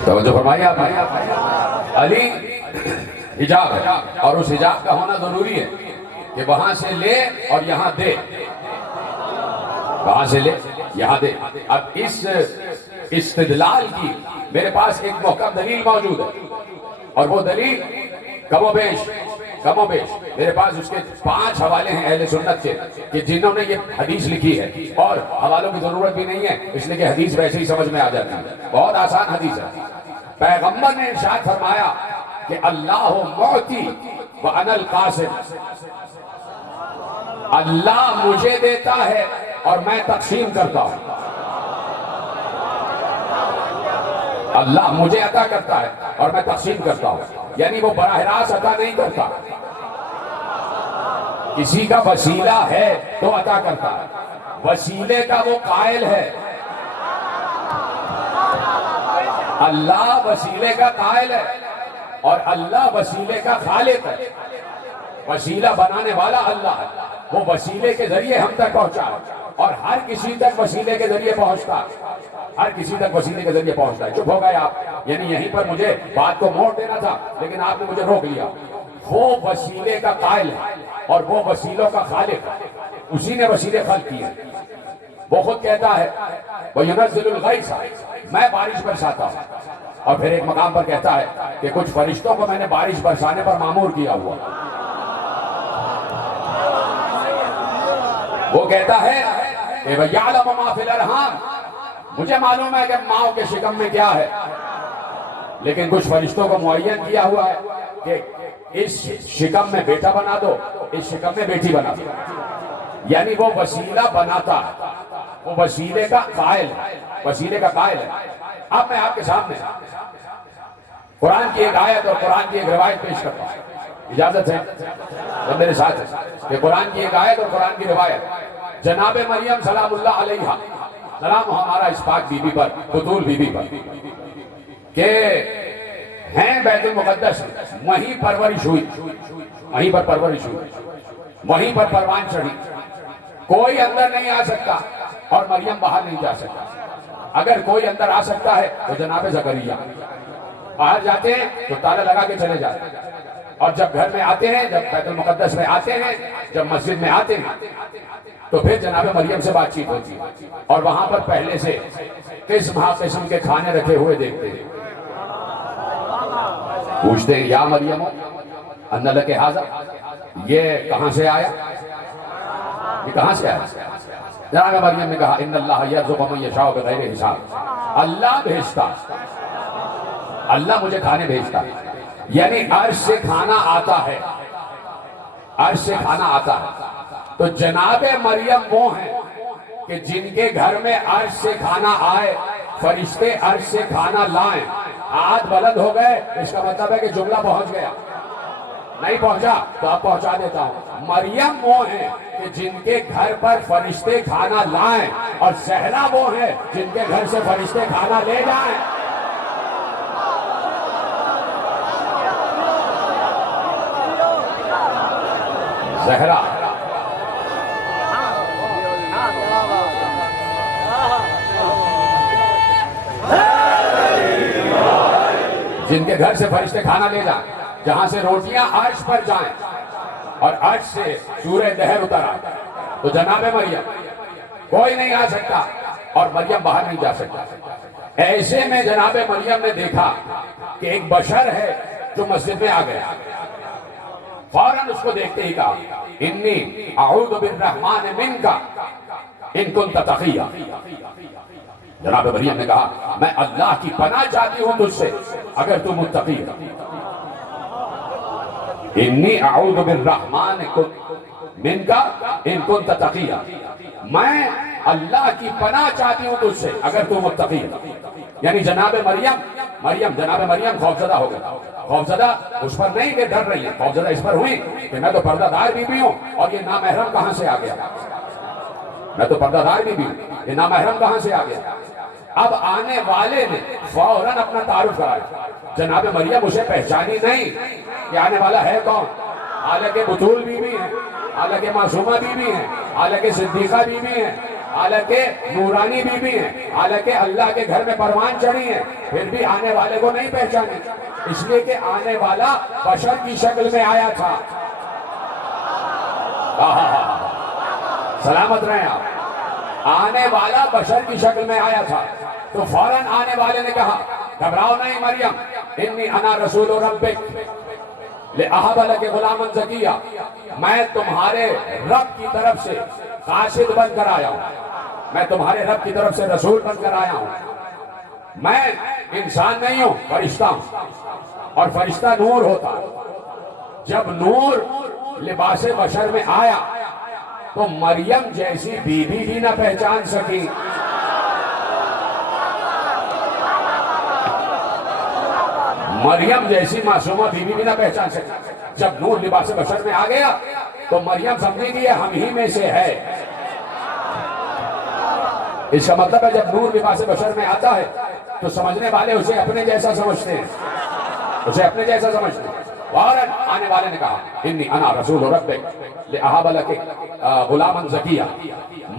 توجہ فرمائیے آپ علی حجاب ہے اور اس حجاب کا ہونا ضروری ہے کہ وہاں سے لے اور یہاں دے وہاں سے لے یہاں دے اب اس استدلال کی میرے پاس ایک محکم دلیل موجود ہے اور وہ دلیل کم و بیش میرے پاس اس کے 5 حوالے ہیں اہل سنت کے کہ جنہوں نے یہ حدیث لکھی ہے اور حوالوں کی ضرورت بھی نہیں ہے اس لیے کہ حدیث ویسے ہی سمجھ میں آ جاتی ہے بہت آسان حدیث ہے پیغمبر نے ارشاد فرمایا کہ اللہ معطی وانا القاسم اللہ مجھے دیتا ہے اور میں تقسیم کرتا ہوں اللہ مجھے عطا کرتا ہے اور میں تقسیم کرتا ہوں یعنی وہ براہ راست عطا نہیں کرتا کسی کا وسیلہ ہے تو عطا کرتا ہے وسیلے کا وہ قائل ہے اللہ وسیلے کا قائل ہے اور اللہ وسیلے کا خالق ہے وسیلہ بنانے والا اللہ ہے وہ وسیلے کے ذریعے ہم تک پہنچا اور ہر کسی تک وسیلے کے ذریعے پہنچتا ہر کسی تک وسیلے کے ذریعے پہنچتا ہے چپ ہو گئے آپ یعنی یہیں پر مجھے بات کو موڑ دینا تھا لیکن آپ نے مجھے روک لیا وہ وسیلے کا قائل ہے اور وہ وسیلوں کا خالق ہے اسی نے وسیلے خلق کیے وہ خود کہتا ہے وَيُنَزِّلُ الْغَيْثَ میں بارش برساتا ہوں اور پھر ایک مقام پر کہتا ہے کہ کچھ فرشتوں کو میں نے بارش برسانے پر مامور کیا ہوا وہ کہتا ہے کہ وَيَعْلَمُ مَا فِي الْأَرْحَامِ مجھے معلوم ہے کہ ماؤں کے شکم میں کیا ہے لیکن کچھ فرشتوں کو معین کیا ہوا ہے کہ اس شکم میں بیٹا بنا دو اس شکم میں بیٹی بنا دو یعنی وہ وسیلہ بناتا ہے وہ وسیلے کا قائل ہے وسیلے کا قائل ہے اب میں آپ کے سامنے قرآن کی ایک آیت اور قرآن کی ایک روایت پیش کرتا ہوں اجازت ہے جب میرے ساتھ ہے کہ قرآن کی ایک آیت اور قرآن کی روایت جناب مریم سلام اللہ علیہ سلام ہمارا اس پاک بی بی پر بطول بی بی پر کہ ہیں بیت المقدس وہیں پرورش ہوئی وہیں پر پرورش ہوئی وہیں پر پروان چڑھی کوئی اندر نہیں آ سکتا اور مریم باہر نہیں جا سکتا اگر کوئی اندر آ سکتا ہے تو جناب زکریا باہر جاتے ہیں تو تالا لگا کے چلے جاتے ہیں اور جب گھر میں آتے ہیں جب بیت المقدس میں آتے ہیں جب مسجد میں آتے ہیں تو پھر جناب مریم سے بات چیت ہوتی ہے اور وہاں پر پہلے سے قسم قسم کے کھانے رکھے ہوئے دیکھتے ہیں پوچھتے ہیں یا مریم ان لک ھذا یہ کہاں سے آیا یہ کہاں سے آیا جناب مریم نے کہا ان اللہ یرزق من یشاء بغیر حساب اللہ بھیجتا اللہ مجھے کھانے بھیجتا یعنی عرش سے کھانا آتا ہے عرش سے کھانا آتا ہے تو جناب مریم وہ ہیں کہ جن کے گھر میں عرش سے کھانا آئے فرشتے عرش سے کھانا لائیں ہاتھ بلند ہو گئے اس کا مطلب ہے کہ جملہ پہنچ گیا نہیں پہنچا تو اب پہنچا دیتا ہوں مریم وہ ہیں کہ جن کے گھر پر فرشتے کھانا لائیں اور زہرا وہ ہیں جن کے گھر سے فرشتے کھانا لے جائیں زہرا جن کے گھر سے فرشتے کھانا لے جائیں جہاں سے روٹیاں عرش پر جائیں اور عرش سے سورہ دہر اتر آئے تو جناب مریم کوئی نہیں آ سکتا اور مریم باہر نہیں جا سکتا ایسے میں جناب مریم نے دیکھا کہ ایک بشر ہے جو مسجد میں آ گیا فوراً اس کو دیکھتے ہی کہا انی اعوذ بالرحمن منک ان کنت تقیا جناب مریم نے کہا میں اللہ کی پناہ چاہتی ہوں تجھ سے اگر تو متقی ہے انی اعوذ بالرحمن منک ان کنت تقیا میں اللہ کی پناہ چاہتی ہوں تجھ سے اگر تو متقی ہے یعنی جناب مریم خوفزدہ ہو گیا خوفزدہ اس پر نہیں کہ ڈر رہی ہے خوفزدہ اس پر ہوئی کہ میں تو پردہ دار بی بی ہوں اور یہ نامحرم کہاں سے آ گیا میں تو پردہ دار بی بی ہوں یہ نامحرم کہاں سے آ گیا اب آنے والے نے فوراً اپنا تعارف کرایا، جناب مریم اسے پہچانی نہیں کہ آنے والا ہے کون، حالانکہ بطول بیوی ہیں، حالانکہ معصومہ بیوی ہیں، حالانکہ صدیقہ بیوی ہیں، حالانکہ نورانی بیوی ہیں، حالانکہ اللہ کے گھر میں پروان چڑھی ہیں، پھر بھی آنے والے کو نہیں پہچانے، اس لیے کہ آنے والا بشر کی شکل میں آیا تھا۔ سلامت رہیں آپ، آنے والا بشر کی شکل میں آیا تھا، تو فوراً آنے والے نے کہا گھبراؤ نہیں مریم، انی انا رسول ربک لأہب لک غلاما زکیہ، میں تمہارے رب کی طرف سے قاصد بن کر آیا ہوں، میں تمہارے رب کی طرف سے رسول بن کر آیا ہوں، میں انسان نہیں ہوں، فرشتہ ہوں، اور فرشتہ نور ہوتا ہے، جب نور لباس بشر میں آیا تو مریم جیسی بیوی بھی نہ پہچان سکی، مریم جیسی معصومہ بیوی بھی نہ پہچان سکی، جب نور لباس بشر میں آ گیا تو مریم سمجھے گی ہم ہی میں سے ہے۔ اس کا مطلب ہے جب نور لباس بشر میں آتا ہے تو سمجھنے والے اسے اپنے جیسا سمجھتے ہیں، اسے اپنے جیسا سمجھتے ہیں۔ فوراً آنے والے نے کہا انی انا رسول ربک لأہب لک غلاما زکیہ،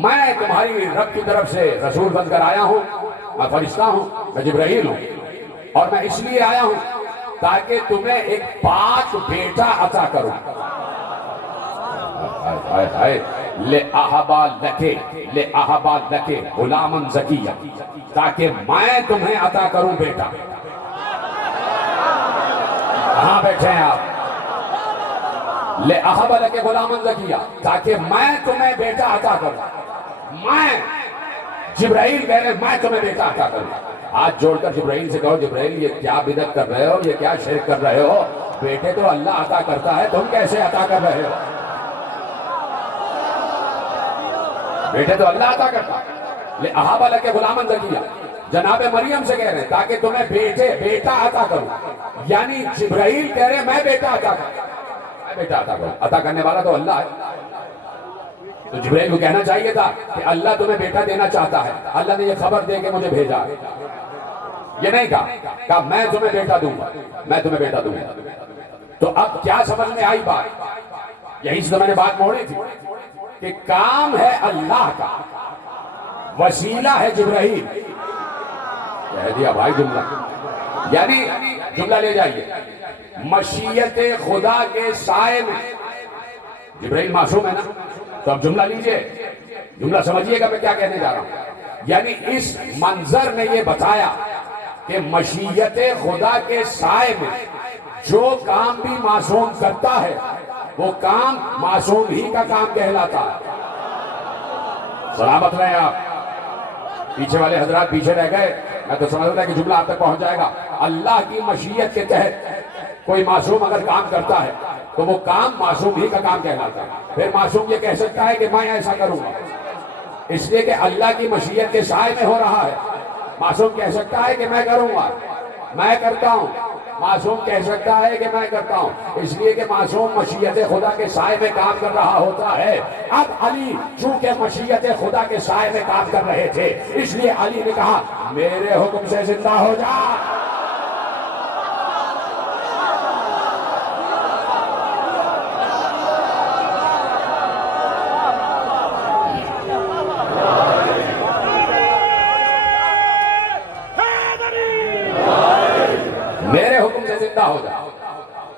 میں تمہاری رب کی طرف سے رسول بن کر آیا ہوں، میں فرشتہ ہوں، میں جبرائیل ہوں، اور میں اس لیے آیا ہوں تاکہ تمہیں ایک پاک بیٹا عطا کروں، لأہب لک غلاما زکیہ، تاکہ میں تمہیں عطا کروں بیٹا۔ کہاں بیٹھے ہیں آپ؟ لأہب لک غلاما زکیہ، تاکہ میں تمہیں بیٹا عطا کروں، میں جبرائیل کہہ رہے میں تمہیں بیٹا عطا کروں۔ ہاتھ جوڑ کر جبرائیل سے کہو جبرائیل یہ کیا بدعت کر رہے ہو، یہ کیا شرک کر رہے ہو، بیٹے تو اللہ عطا کرتا ہے، تم کیسے عطا کر رہے ہو؟ بیٹے تو اللہ عطا کرتا ہے۔ لأہب لک غلاما زکیہ، جناب مریم سے کہہ رہے ہیں تاکہ تمہیں بیٹا عطا کروں، یعنی جبرائیل کہہ رہے ہیں میں بیٹا عطا کروں، میں بیٹا عطا کروں، عطا کرنے والا تو اللہ ہے۔ تو جبرائیل کو کہنا چاہیے تھا کہ اللہ تمہیں بیٹا دینا چاہتا ہے، اللہ نے یہ خبر دے کے مجھے بھیجا ہے، یہ نہیں کہا میں تمہیں بیٹا دوں گا، میں تمہیں بیٹا دوں گا۔ تو اب کیا سمجھ میں آئی بات؟ یہی سے میں نے بات موڑی تھی کہ کام ہے اللہ کا، وسیلہ ہے جبرائیل۔ کہہ دیا بھائی جملہ، یعنی جملہ لے جائیے، مشیت خدا کے سائے میں جبرائیل معصوم ہے نا، تو اب جملہ لیجئے، جملہ سمجھیے گا میں کیا کہنے جا رہا ہوں۔ یعنی اس منظر نے یہ بتایا کہ مشیت خدا کے سائے میں جو کام بھی معصوم کرتا ہے وہ کام معصوم ہی کا کام کہلاتا ہے۔ سلامت رہیں آپ، پیچھے والے حضرات پیچھے رہ گئے، میں تو سمجھتا ہے کہ جملہ آپ تک پہنچ جائے گا۔ اللہ کی مشیت کے تحت کوئی معصوم اگر کام کرتا ہے تو وہ کام معصوم ہی کا کام کہلاتا ہے۔ پھر معصوم یہ کہہ سکتا ہے کہ میں ایسا کروں گا، اس لیے کہ اللہ کی مشیت کے سائے میں ہو رہا ہے۔ معصوم کہہ سکتا ہے کہ میں کروں گا، میں کرتا ہوں، معصوم کہہ سکتا ہے کہ میں کرتا ہوں، اس لیے کہ معصوم مشیت خدا کے سائے میں کام کر رہا ہوتا ہے۔ اب علی چونکہ مشیت خدا کے سائے میں کام کر رہے تھے، اس لیے علی نے کہا میرے حکم سے زندہ ہو جا۔ میرے حکم سے زندہ ہو جائے،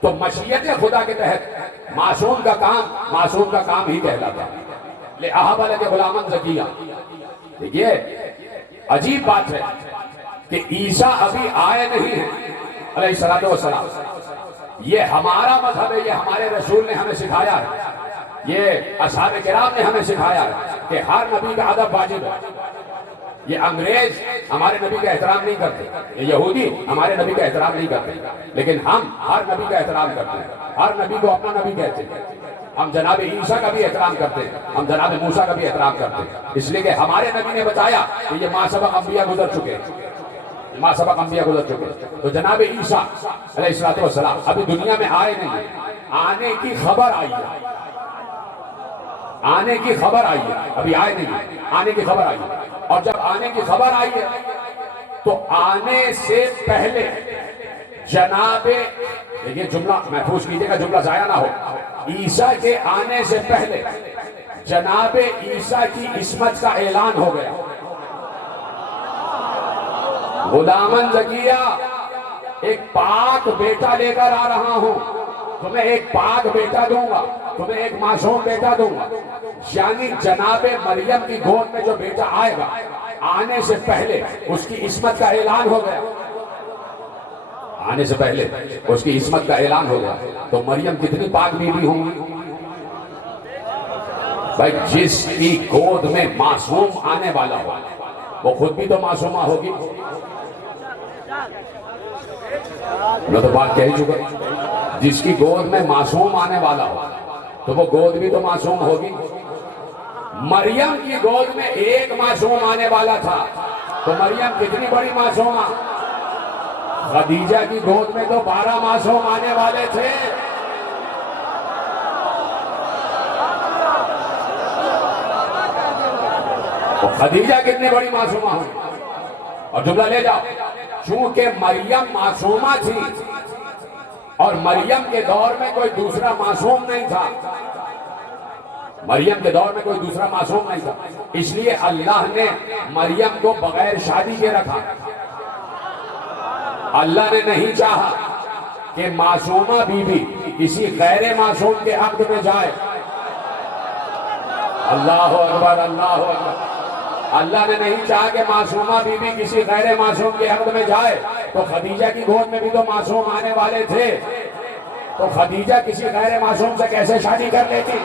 تو مشیت خدا کے تحت معصوم کا کام ہی کہلاتا ہے۔ لأہب لک غلاما زکیہ۔ دیکھیے عجیب بات ہے کہ عیسیٰ ابھی آئے نہیں ہیں علیہ السلام، یہ ہمارا مذہب ہے، یہ ہمارے رسول نے ہمیں سکھایا ہے، یہ اصحاب کرام نے ہمیں سکھایا ہے کہ ہر نبی کا ادب واجب ہے۔ یہ انگریز ہمارے نبی کا احترام نہیں کرتے، یہ یہودی ہمارے نبی کا احترام نہیں کرتے، لیکن ہم ہر نبی کا احترام کرتے ہیں، ہر نبی کو اپنا نبی کہتے ہیں۔ ہم جناب عیسیٰ کا بھی احترام کرتے ہیں، ہم جناب موسیٰ کا بھی احترام کرتے ہیں، اس لیے کہ ہمارے نبی نے بتایا کہ یہ ماں سبق انبیاء گزر چکے، ماں سبق انبیاء گزر چکے۔ تو جناب عیسیٰ علیہ السلام ابھی دنیا میں آئے نہیں ہیں، آنے کی خبر آئی ہے، آنے کی خبر آئی ہے، ابھی آئے نہیں ہیں، آنے کی خبر آئی ہے۔ اور جب آنے کی خبر آئی ہے تو آنے سے پہلے جناب، یہ جملہ محفوظ کیجئے گا، جملہ ضائع نہ ہو، عیسیٰ کے آنے سے پہلے جناب عیسیٰ کی عصمت کا اعلان ہو گیا۔ غلامن زکیہ، ایک پاک بیٹا لے کر آ رہا ہوں، تمہیں ایک پاک بیٹا دوں گا، تمہیں ایک معصوم بیٹا دوں گا۔ یعنی جناب مریم کی گود میں جو بیٹا آئے گا، آنے سے پہلے اس کی عصمت کا اعلان ہو گیا، آنے سے پہلے اس کی عصمت کا اعلان ہو گیا۔ تو مریم کتنی پاک بیوی ہوں گی بھائی؟ جس کی گود میں معصوم آنے والا ہو وہ خود بھی تو معصومہ ہوگی۔ میں تو بات کہہ چکا، جس کی گود میں معصوم آنے والا ہو تو وہ گود بھی تو معصوم ہوگی۔ مریم کی گود میں ایک معصوم آنے والا تھا تو مریم کتنی بڑی معصومہ؟ خدیجہ کی گود میں تو 12 معصوم آنے والے تھے۔ تو خدیجہ کتنی بڑی معصومہ ہوئی؟ اور جملہ لے جاؤ، چونکہ مریم معصومہ تھی اور مریم کے دور میں کوئی دوسرا معصوم نہیں تھا، مریم کے دور میں کوئی دوسرا معصوم نہیں تھا، اس لیے اللہ نے مریم کو بغیر شادی کے رکھا۔ اللہ نے نہیں چاہا کہ معصومہ بیوی کسی غیر معصوم کے عقد میں جائے۔ اللہ اکبر، اللہ اکبر۔ اللہ نے نہیں چاہا کہ معصومہ بیوی کسی غیر معصوم کے عقد میں جائے، تو خدیجہ کی گود میں بھی تو معصوم آنے والے تھے، تو خدیجہ کسی غیر معصوم سے کیسے شادی کر لیتی؟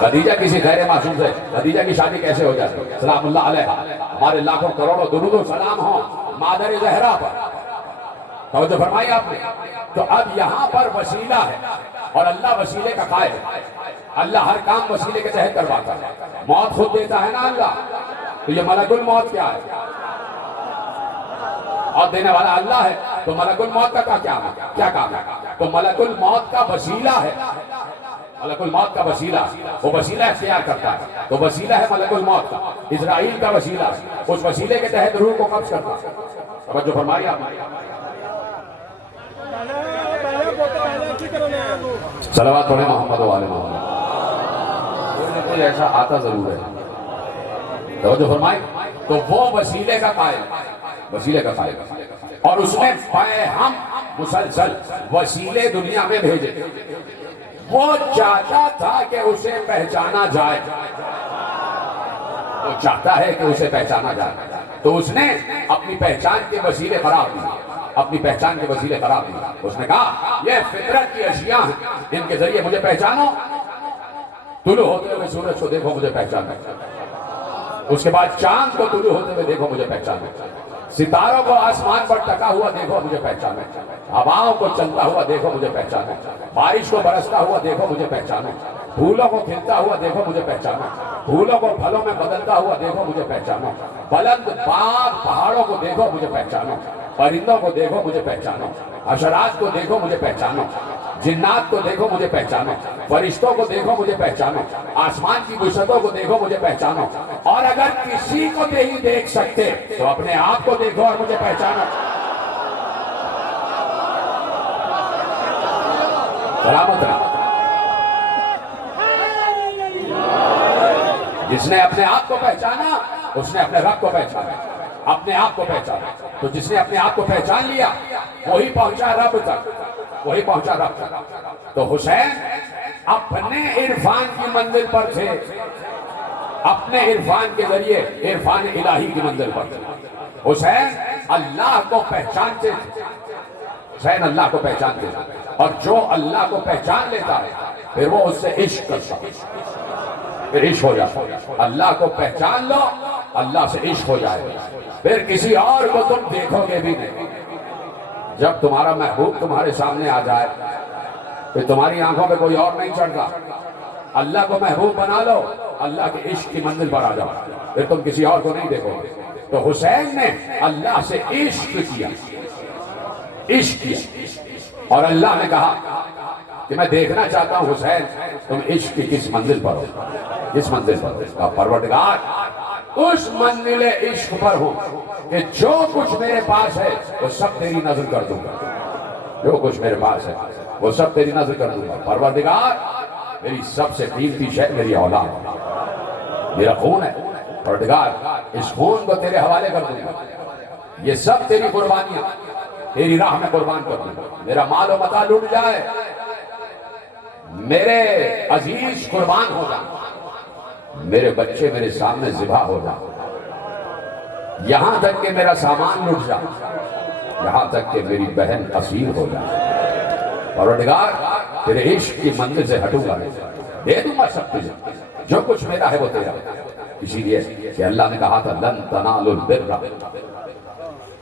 خدیجہ کسی غیر معصوم سے خدیجہ کی شادی کیسے ہو جاتی؟ سلام اللہ علیہ، ہمارے لاکھوں کروڑوں درود و سلام ہوں مادر زہرا پر۔ توجہ فرمائی آپ نے؟ تو اب یہاں پر وسیلہ ہے اور اللہ وسیلے کا قائل ہے، اللہ ہر کام وسیلے کے تحت کرواتا ہے۔ موت خود دیتا ہے نا اللہ، تو یہ ملک الموت کیا ہے؟ اور دینے والا اللہ ہے، تو ملک الموت کا کیا کام ہے؟ تو ملک الموت کا وسیلہ ہے، ملک الموت کا وسیلہ، وہ وسیلہ اختیار کرتا ہے، تو وسیلہ ہے ملک الموت کا، اسرائیل کا وسیلہ، اس وسیلے کے تحت روح کو قبض کرتا ہے۔ توجہ فرمائی آپ نے؟ صلوات پڑھیں محمد و آل محمد۔ کوئی نہ کوئی ایسا آتا ضرور ہے۔ توجہ فرمائے؟ تو وہ وسیلے کا قائل، وسیلے کا قائل، اور اس نے ہم مسلسل وسیلے دنیا میں بھیجے۔ وہ چاہتا تھا کہ اسے پہچانا جائے، وہ چاہتا ہے کہ اسے پہچانا جائے، تو اس نے اپنی پہچان کے وسیلے قرار دیے، اپنی پہچان کے وسیلے قرار دیے۔ اس نے کہا یہ فطرت کی اشیاء ہیں، ان کے ذریعے مجھے پہچانو۔ طلوع ہوتے ہوئے سورج کو دیکھو مجھے پہچانو، اس کے بعد چاند کو طلوع ہوتے ہوئے دیکھو مجھے پہچانو، ستاروں کو آسمان پر ٹکا ہوا دیکھو مجھے پہچانو، ہواؤں کو چلتا ہوا دیکھو مجھے پہچانو، بارش کو برستا ہوا دیکھو مجھے پہچانو، پھولوں کو کھلتا ہوا دیکھو مجھے پہچانو، پھولوں کو پھلوں میں بدلتا ہوا دیکھو مجھے پہچانو، بلند باغ پہاڑوں کو دیکھو مجھے پہچانو، پرندوں کو دیکھو مجھے پہچانو، حشرات کو دیکھو مجھے پہچانو، جنات کو دیکھو مجھے پہچانو، فرشتوں کو دیکھو مجھے پہچانو، آسمان کی وسعتوں کو دیکھو مجھے پہچانو، اور اگر کسی کو نہیں دیکھ سکتے تو اپنے آپ کو دیکھو اور مجھے پہچانو۔ سلامت رہا۔ جس نے اپنے آپ کو پہچانا اس نے اپنے رب کو پہچانا، اپنے آپ کو پہچانا، تو جس نے اپنے آپ کو پہچان لیا وہی پہنچا رب تک، وہی پہنچا رب تک۔ تو حسین اپنے عرفان کی منزل پر تھے، اپنے عرفان کے ذریعے عرفان الہی کی منزل پر تھے۔ حسین اللہ کو پہچانتے تھے، حسین اللہ کو پہچانتے تھے، اور جو اللہ کو پہچان لیتا ہے پھر وہ اس سے عشق کرتا ہے، پھر عشق ہو جاتا ہے۔ اللہ کو پہچان لو، اللہ سے عشق ہو جائے، پھر کسی اور کو تم دیکھو گے بھی نہیں۔ جب تمہارا محبوب تمہارے سامنے آ جائے پھر تمہاری آنکھوں پہ کوئی اور نہیں چڑھتا۔ اللہ کو محبوب بنا لو، اللہ کے عشق کی منزل پر آ جاؤ، پھر تم کسی اور کو نہیں دیکھو گے۔ تو حسین نے اللہ سے عشق کیا، عشق کیا، اور اللہ نے کہا کہ میں دیکھنا چاہتا ہوں حسین تم عشق کی کس منزل پر ہو، کس منزل پر ہو۔ پروردگار اس منزل عشق پر ہوں کہ جو کچھ میرے پاس ہے وہ سب تیری نظر کر دوں گا، جو کچھ میرے پاس ہے وہ سب تیری نظر کر دوں گا۔ پروردگار میری سب سے قیمتی شے میری اولاد، میرا خون ہے، پروردگار اس خون کو تیرے حوالے کر دوں گا، یہ سب تیری قربانیاں تیری راہ میں قربان کر دوں گا۔ میرا مال و متاع لوٹ جائے، میرے عزیز قربان ہو جائے، میرے بچے میرے سامنے ذبح ہو جائے، یہاں تک کہ میرا سامان لٹ جائے، یہاں تک کہ میری بہن اسیر ہو جائے، پروردگار تیرے عشق کی منزل سے ہٹوں گا، دے دوں گا سب کچھ، جو کچھ میرا ہے وہ تیرا۔ اسی لیے کہ اللہ نے کہا تھا لن تنالوا البر،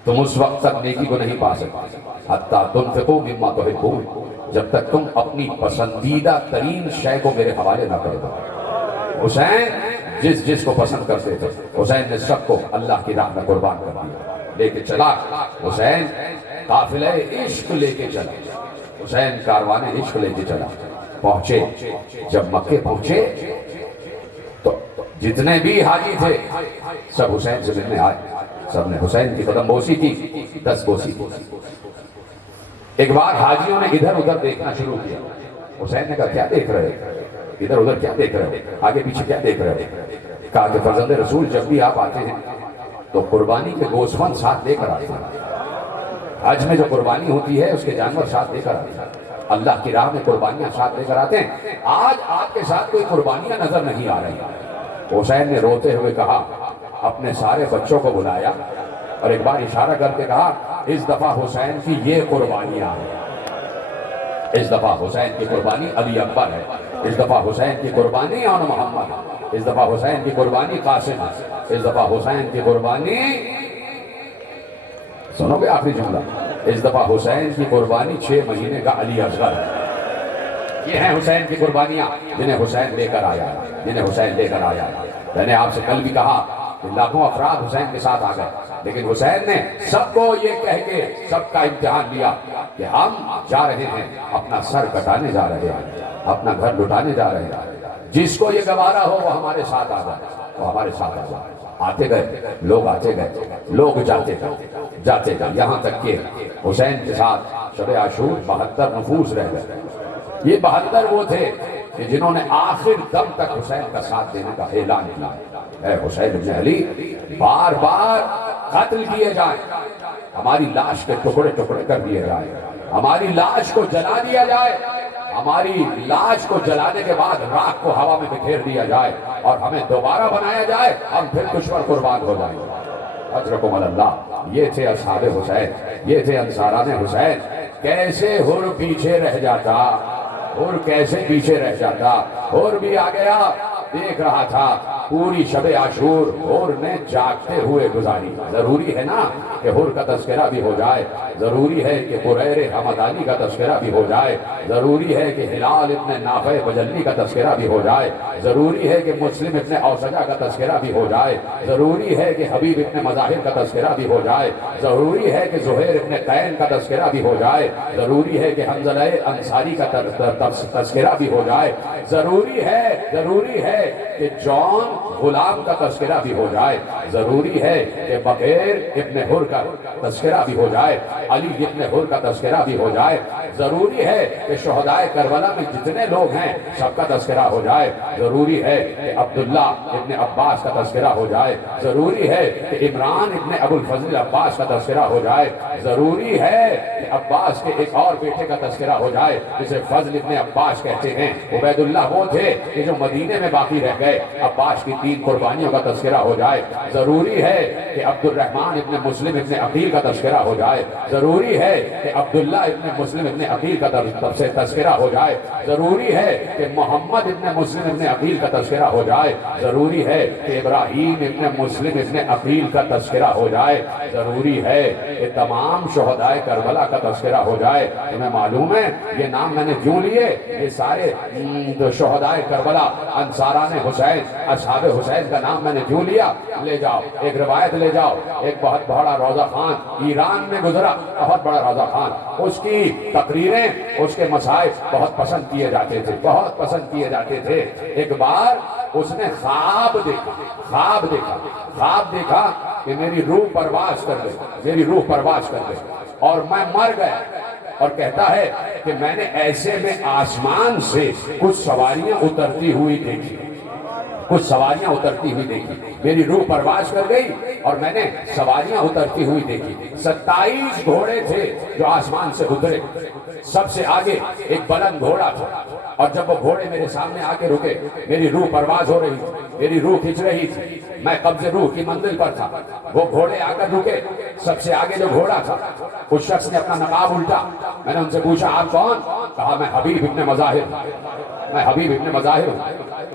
تم اس وقت تک نیکی کو نہیں پا سکتے حتیٰ تنفقوا مما تحبون، جب تک تم اپنی پسندیدہ ترین شے کو میرے حوالے نہ کر دو۔ حسین جس کو پسند کرتے تھے حسین نے سب کو اللہ کی راہ میں قربان کر دیا، لے کے چلا حسین قافلہ عشق لے کے چلا، حسین کاروان عشق لے کے چلا۔ پہنچے جب مکے پہنچے تو جتنے بھی حاجی تھے سب حسین سے ملنے آئے، سب نے حسین کی قدم بوسی کی، 10 بوسی کی۔ ایک بار حاجیوں نے ادھر ادھر دیکھنا شروع کیا، حسین نے کہا کیا دیکھ رہے ہیں، ادھر ادھر کیا دیکھ رہے ہیں، آگے پیچھے کیا دیکھ رہے ہیں؟ کہا کہ فرزند رسول جب بھی آپ آتے ہیں تو قربانی کے گوسفند ساتھ لے کر آتے ہیں، حج میں جو قربانی ہوتی ہے اس کے جانور ساتھ لے کر آتے ہیں، اللہ کی راہ میں قربانیاں ساتھ لے کر آتے ہیں، آج آپ کے ساتھ کوئی قربانیاں نظر نہیں آ رہی۔ حسین نے روتے ہوئے کہا، اپنے سارے بچوں کو بلایا اور ایک بار اشارہ کر کے کہا اس دفعہ حسین کی یہ قربانیاں ہیں، اس دفعہ حسین کی قربانی علی اکبر ہے، اس دفعہ حسین کی قربانی آن محمد ہے، اس دفعہ حسین کی قربانی قاسم ہے، اس دفعہ حسین کی قربانی، سنو گے آخری جملہ، اس دفعہ حسین کی قربانی 6 مہینے کا علی اصغر ہے۔ یہ ہیں حسین کی قربانیاں جنہیں حسین لے کر آیا، جنہیں حسین لے کر آیا۔ میں نے آپ سے کل بھی کہا کہ لاکھوں افراد حسین کے ساتھ آ گئے، لیکن حسین نے سب کو یہ کہہ کے سب کا امتحان لیا کہ ہم جا رہے ہیں، اپنا سر کٹانے جا رہے ہیں، اپنا گھر لٹانے جا رہے ہیں، جس کو یہ گوارا ہو وہ ہمارے ساتھ آ جائے، وہ ہمارے ساتھ آ جائے۔ آتے گئے لوگ، آتے گئے لوگ، جاتے گئے، یہاں تک کہ حسین کے ساتھ شب عاشور 72 نفوس رہ گئے۔ یہ 72 وہ تھے کہ جنہوں نے آخر دم تک حسین کا ساتھ دینے کا اعلان کیا، اے حسین ابن علی بار بار قتل کیے جائیں، ہماری لاش کے ٹکڑے ٹکڑے کر دیے جائیں، ہماری لاش کو جلا دیا جائے، ہماری لاش کو جلانے کے بعد راکھ کو ہوا میں بکھیر دیا جائے اور ہمیں دوبارہ بنایا جائے، ہم پھر دشمن قربان ہو جائیں۔ اجرکم اللہ، یہ تھے اصحاب حسین، یہ تھے انصاران حسین۔ کیسے حر پیچھے رہ جاتا، حر کیسے پیچھے رہ جاتا، حر بھی آ گیا، دیکھ رہا تھا پوری شب عاشور حر نے جاگتے ہوئے گزاری۔ ضروری ہے نا کہ حر کا تذکرہ بھی ہو جائے، ضروری ہے کہ قریر حمدانی کا تذکرہ بھی ہو جائے، ضروری ہے کہ ہلال ابن نافع بجلی کا تذکرہ بھی ہو جائے، ضروری ہے کہ مسلم ابن اوسجہ کا تذکرہ بھی ہو جائے، ضروری ہے کہ حبیب ابن مظاہر کا تذکرہ بھی ہو جائے، ضروری ہے کہ زہیر ابن قین کا تذکرہ بھی ہو جائے، ضروری ہے کہ حنظلہ انصاری کا تذکرہ بھی ہو جائے، ضروری ہے کہ جون غلام کا تذکرہ بھی ہو جائے، ضروری ہے کہ بقیر ابن حر کا تذکرہ بھی ہو جائے، علی ابن حر کا تذکرہ بھی ہو جائے، ضروری ہے کہ شہدائے کربلا میں جتنے لوگ ہیں سب کا تذکرہ ہو جائے، ضروری ہے کہ عبداللہ ابن عباس کا تذکرہ ہو جائے، ضروری ہے کہ عمران ابن ابو الفضل عباس کا تذکرہ ہو جائے، ضروری ہے کہ عباس کے ایک اور بیٹے کا تذکرہ ہو جائے جسے فضل ابن عباس کہتے ہیں۔ عبید اللہ وہ تھے کہ جو مدینے میں باقی رہ گئے، عباس کی 3 قربانیوں کا تذکرہ ہو جائے، ضروری ہے کہ عبد الرحمن ابن مسلم ابن عقیل کا تذکرہ ہو جائے، ضروری ہے کہ عبداللہ ابن مسلم ابن عقیل کا تذکرہ ہو جائے، ضروری ہے کہ محمد ابن مسلم ابن عقیل کا تذکرہ ہو جائے، ضروری ہے کہ ابراہیم ابن مسلم ابن عقیل کا تذکرہ ہو جائے، ضروری ہے کہ تمام شہدائے کربلا کا تذکرہ ہو جائے۔ تمہیں معلوم ہے یہ نام میں نے کیوں لیے؟ یہ سارے شہدائے کربلا، انصاران حسین، اصحاب حسین کا نام میں نے کیوں لیا؟ لے جاؤ ایک روایت لے جاؤ، ایک بہت بڑا روضہ خان ایران میں گزرا، بہت بڑا روضہ خان، اس کی تقریریں، اس کے مسائل بہت پسند کیے جاتے تھے، بہت پسند کیے جاتے تھے۔ ایک بار اس نے خواب دیکھا کہ میری روح پرواز کر گئی، میری روح پرواز کر گئی اور میں مر گیا، اور کہتا ہے کہ میں نے ایسے میں آسمان سے کچھ سواریاں اترتی ہوئی دیکھی، کچھ سواریاں اترتی ہوئی دیکھی، میری روح پرواز کر گئی اور میں نے سواریاں اترتی ہوئی دیکھی۔ 27 گھوڑے تھے جو آسمان سے اترے، سب سے آگے ایک بلند گھوڑا تھا، اور جب وہ گھوڑے میرے سامنے آ کے رکے، میری روح پرواز ہو رہی تھی، میری روح کھنچ رہی تھی، میں قبض روح کی منزل پر تھا۔ وہ گھوڑے آ کر رکے، سب سے آگے جو گھوڑا تھا اس شخص نے اپنا نقاب الٹا۔ میں نے ان سے پوچھا آپ کون؟ کہا میں حبیب ابن مظاہر، میں حبیب ابن مظاہر ہوں،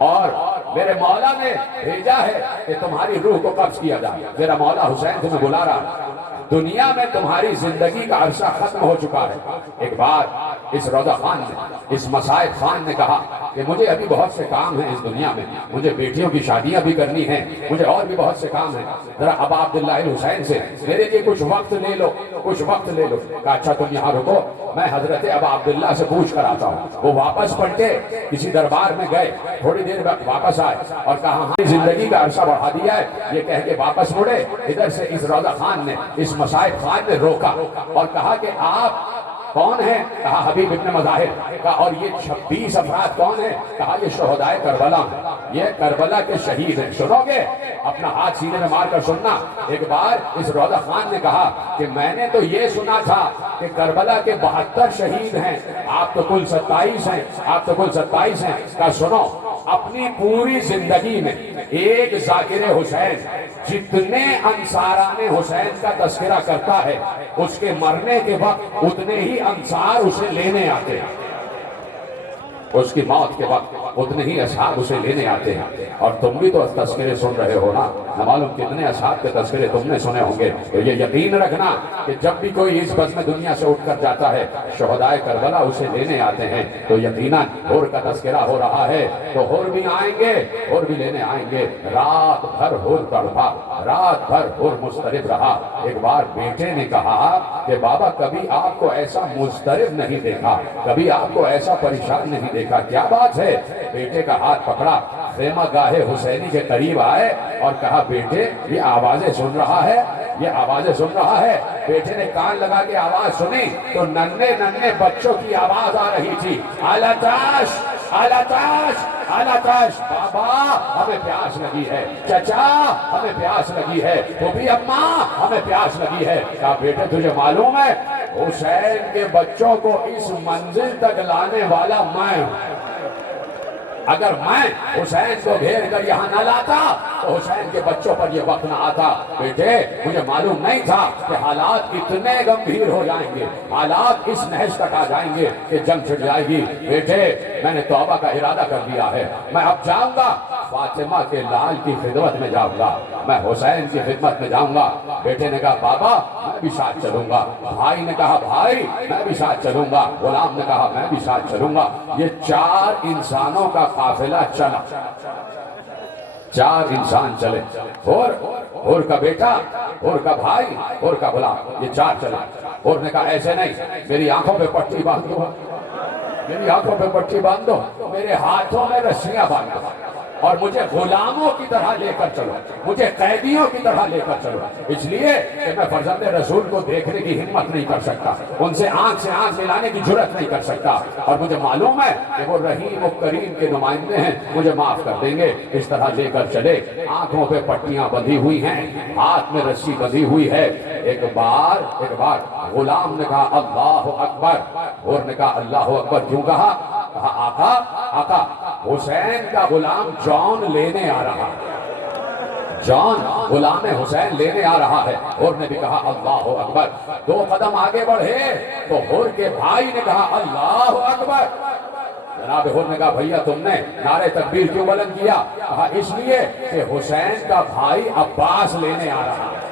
اور میرے مولا نے بھیجا ہے کہ تمہاری روح کو قبض کیا جائے، میرا مولا حسین تمہیں بلا رہا ہے، دنیا میں تمہاری زندگی کا عرصہ ختم ہو چکا ہے۔ ایک بار اس روضہ خان نے، اس مسائب خان نے کہا کہ مجھے ابھی بہت سے کام ہیں اس دنیا میں، مجھے بیٹیوں کی شادیاں بھی کرنی ہیں، مجھے اور بھی بہت سے کام ہیں، ذرا ابا عبداللہ الحسین سے میرے لیے کچھ وقت لے لو، کچھ وقت لے لو۔ کہا اچھا تم یہاں رکو، میں حضرت ابا عبداللہ سے پوچھ کر آتا ہوں۔ وہ واپس پلٹے، کسی دربار میں گئے، تھوڑی دیر بعد واپس آئے اور کہا ہماری زندگی کا عرصہ بڑھا دیا ہے، یہ کہہ کے واپس مڑے۔ ادھر سے اس روضہ خان نے، اس مسائب خان نے روکا اور کہا کہ آپ کون ہیں؟ کہا حبیب ابن مظاہر۔ کہا اور یہ 26 افراد کون ہیں؟ کہا یہ شہدائے کربلا ہیں، یہ کربلا کے شہید ہیں۔ سنو گے؟ اپنا ہاتھ سینے میں مار کر سننا۔ ایک بار اس روضہ خان نے کہا کہ میں نے تو یہ سنا تھا کہ کربلا کے 72 شہید ہیں، آپ تو کل 27 ہیں، آپ تو کل 27 ہیں۔ کہا سنو، اپنی پوری زندگی میں ایک ذاکر حسین جتنے انصاران حسین کا تذکرہ کرتا ہے، اس کے مرنے کے وقت اتنے ہی انصار اسے لینے آتے ہیں، اس کی موت کے وقت اتنے ہی اصحاب اسے لینے آتے ہیں۔ اور تم بھی تو تذکرے سن رہے ہو نا، نہ معلوم کتنے اصحاب کے تذکرے تم نے سنے ہوں گے۔ تو یہ یقین رکھنا کہ جب بھی کوئی اس بزم دنیا سے اٹھ کر جاتا ہے، شہدائے کربلا اسے لینے آتے ہیں، تو یقیناً حور کا تذکرہ ہو رہا ہے، تو حور بھی آئیں گے، حور بھی لینے آئیں گے۔ رات بھر حور تڑپا، رات بھر حور مضطرب رہا۔ ایک بار بیٹے نے کہا کہ بابا کبھی آپ کو ایسا مضطرب نہیں دیکھا، کبھی آپ کو ایسا پریشان نہیں دیکھا، کیا بات ہے؟ بیٹے کا ہاتھ پکڑا، خیمہ گاہ حسینی کے قریب آئے اور کہا بیٹے یہ آوازیں سن رہا ہے، یہ آوازیں سن رہا ہے۔ بیٹے نے کان لگا کے آواز سنی تو ننھے ننھے بچوں کی آواز آ رہی تھی، آلاتاش آلاتاش آلاتاش، بابا ہمیں پیاس لگی ہے، چچا ہمیں پیاس لگی ہے، پھوپھی اماں ہمیں پیاس لگی ہے۔ کہا بیٹے تجھے معلوم ہے حسین کے بچوں کو اس منزل تک لانے والا میں ہوں، اگر میں حسین کو گھیر کر یہاں نہ لاتا تو حسین کے بچوں پر یہ وقت نہ آتا۔ بیٹے مجھے معلوم نہیں تھا کہ حالات اتنے گمبھیر ہو جائیں گے، حالات اس نہج تک آ جائیں گے کہ جنگ چھڑ جائے گی۔ بیٹے میں نے توبہ کا ارادہ کر لیا ہے، میں اب جاؤں گا فاطمہ کے لال کی خدمت میں جاؤں گا، میں حسین کی خدمت میں جاؤں گا۔ بیٹے نے کہا بابا میں بھی ساتھ چلوں گا، بھائی نے کہا بھائی میں بھی ساتھ چلوں گا، غلام نے کہا میں بھی ساتھ چلوں گا۔ یہ 4 انسانوں کا قافلہ چلا، 4 انسان چلے، اور کا بیٹا، اور کا بھائی، اور کا غلام، یہ 4 چلے۔ اور نے کہا ایسے نہیں، میری آنکھوں پہ پٹی باندھ دو، میری آنکھوں پہ پٹی باندھ دو، میرے ہاتھوں میں رسیاں باندھ دو، اور مجھے غلاموں کی طرح لے کر چلو، مجھے قیدیوں کی طرح لے کر چلو، اس لیے کہ میں فرزند رسول کو دیکھنے کی ہمت نہیں کر سکتا، ان سے آنکھ ملانے کی جرات نہیں کر سکتا، اور مجھے معلوم ہے کہ وہ رحیم و کریم کے نمائندے ہیں، مجھے معاف کر دیں گے۔ اس طرح لے کر چلے، آنکھوں پہ پٹیاں بندھی ہوئی ہیں، ہاتھ میں رسی بندھی ہوئی ہے۔ ایک بار غلام نے کہا اللہ اکبر، اور نے کہا اللہ اکبر کیوں کہا؟ کہا آقا آقا حسین کا غلام جان لینے آ رہا ہے، جان غلام حسین لینے آ رہا ہے۔ اور نے بھی کہا اللہ اکبر۔ 2 قدم آگے بڑھے تو حور کے بھائی نے کہا اللہ اکبر۔ جناب حور نے کہا بھیا تم نے نعرہ تکبیر کیوں بلند کیا؟ کہا اس لیے کہ حسین کا بھائی عباس لینے آ رہا ہے،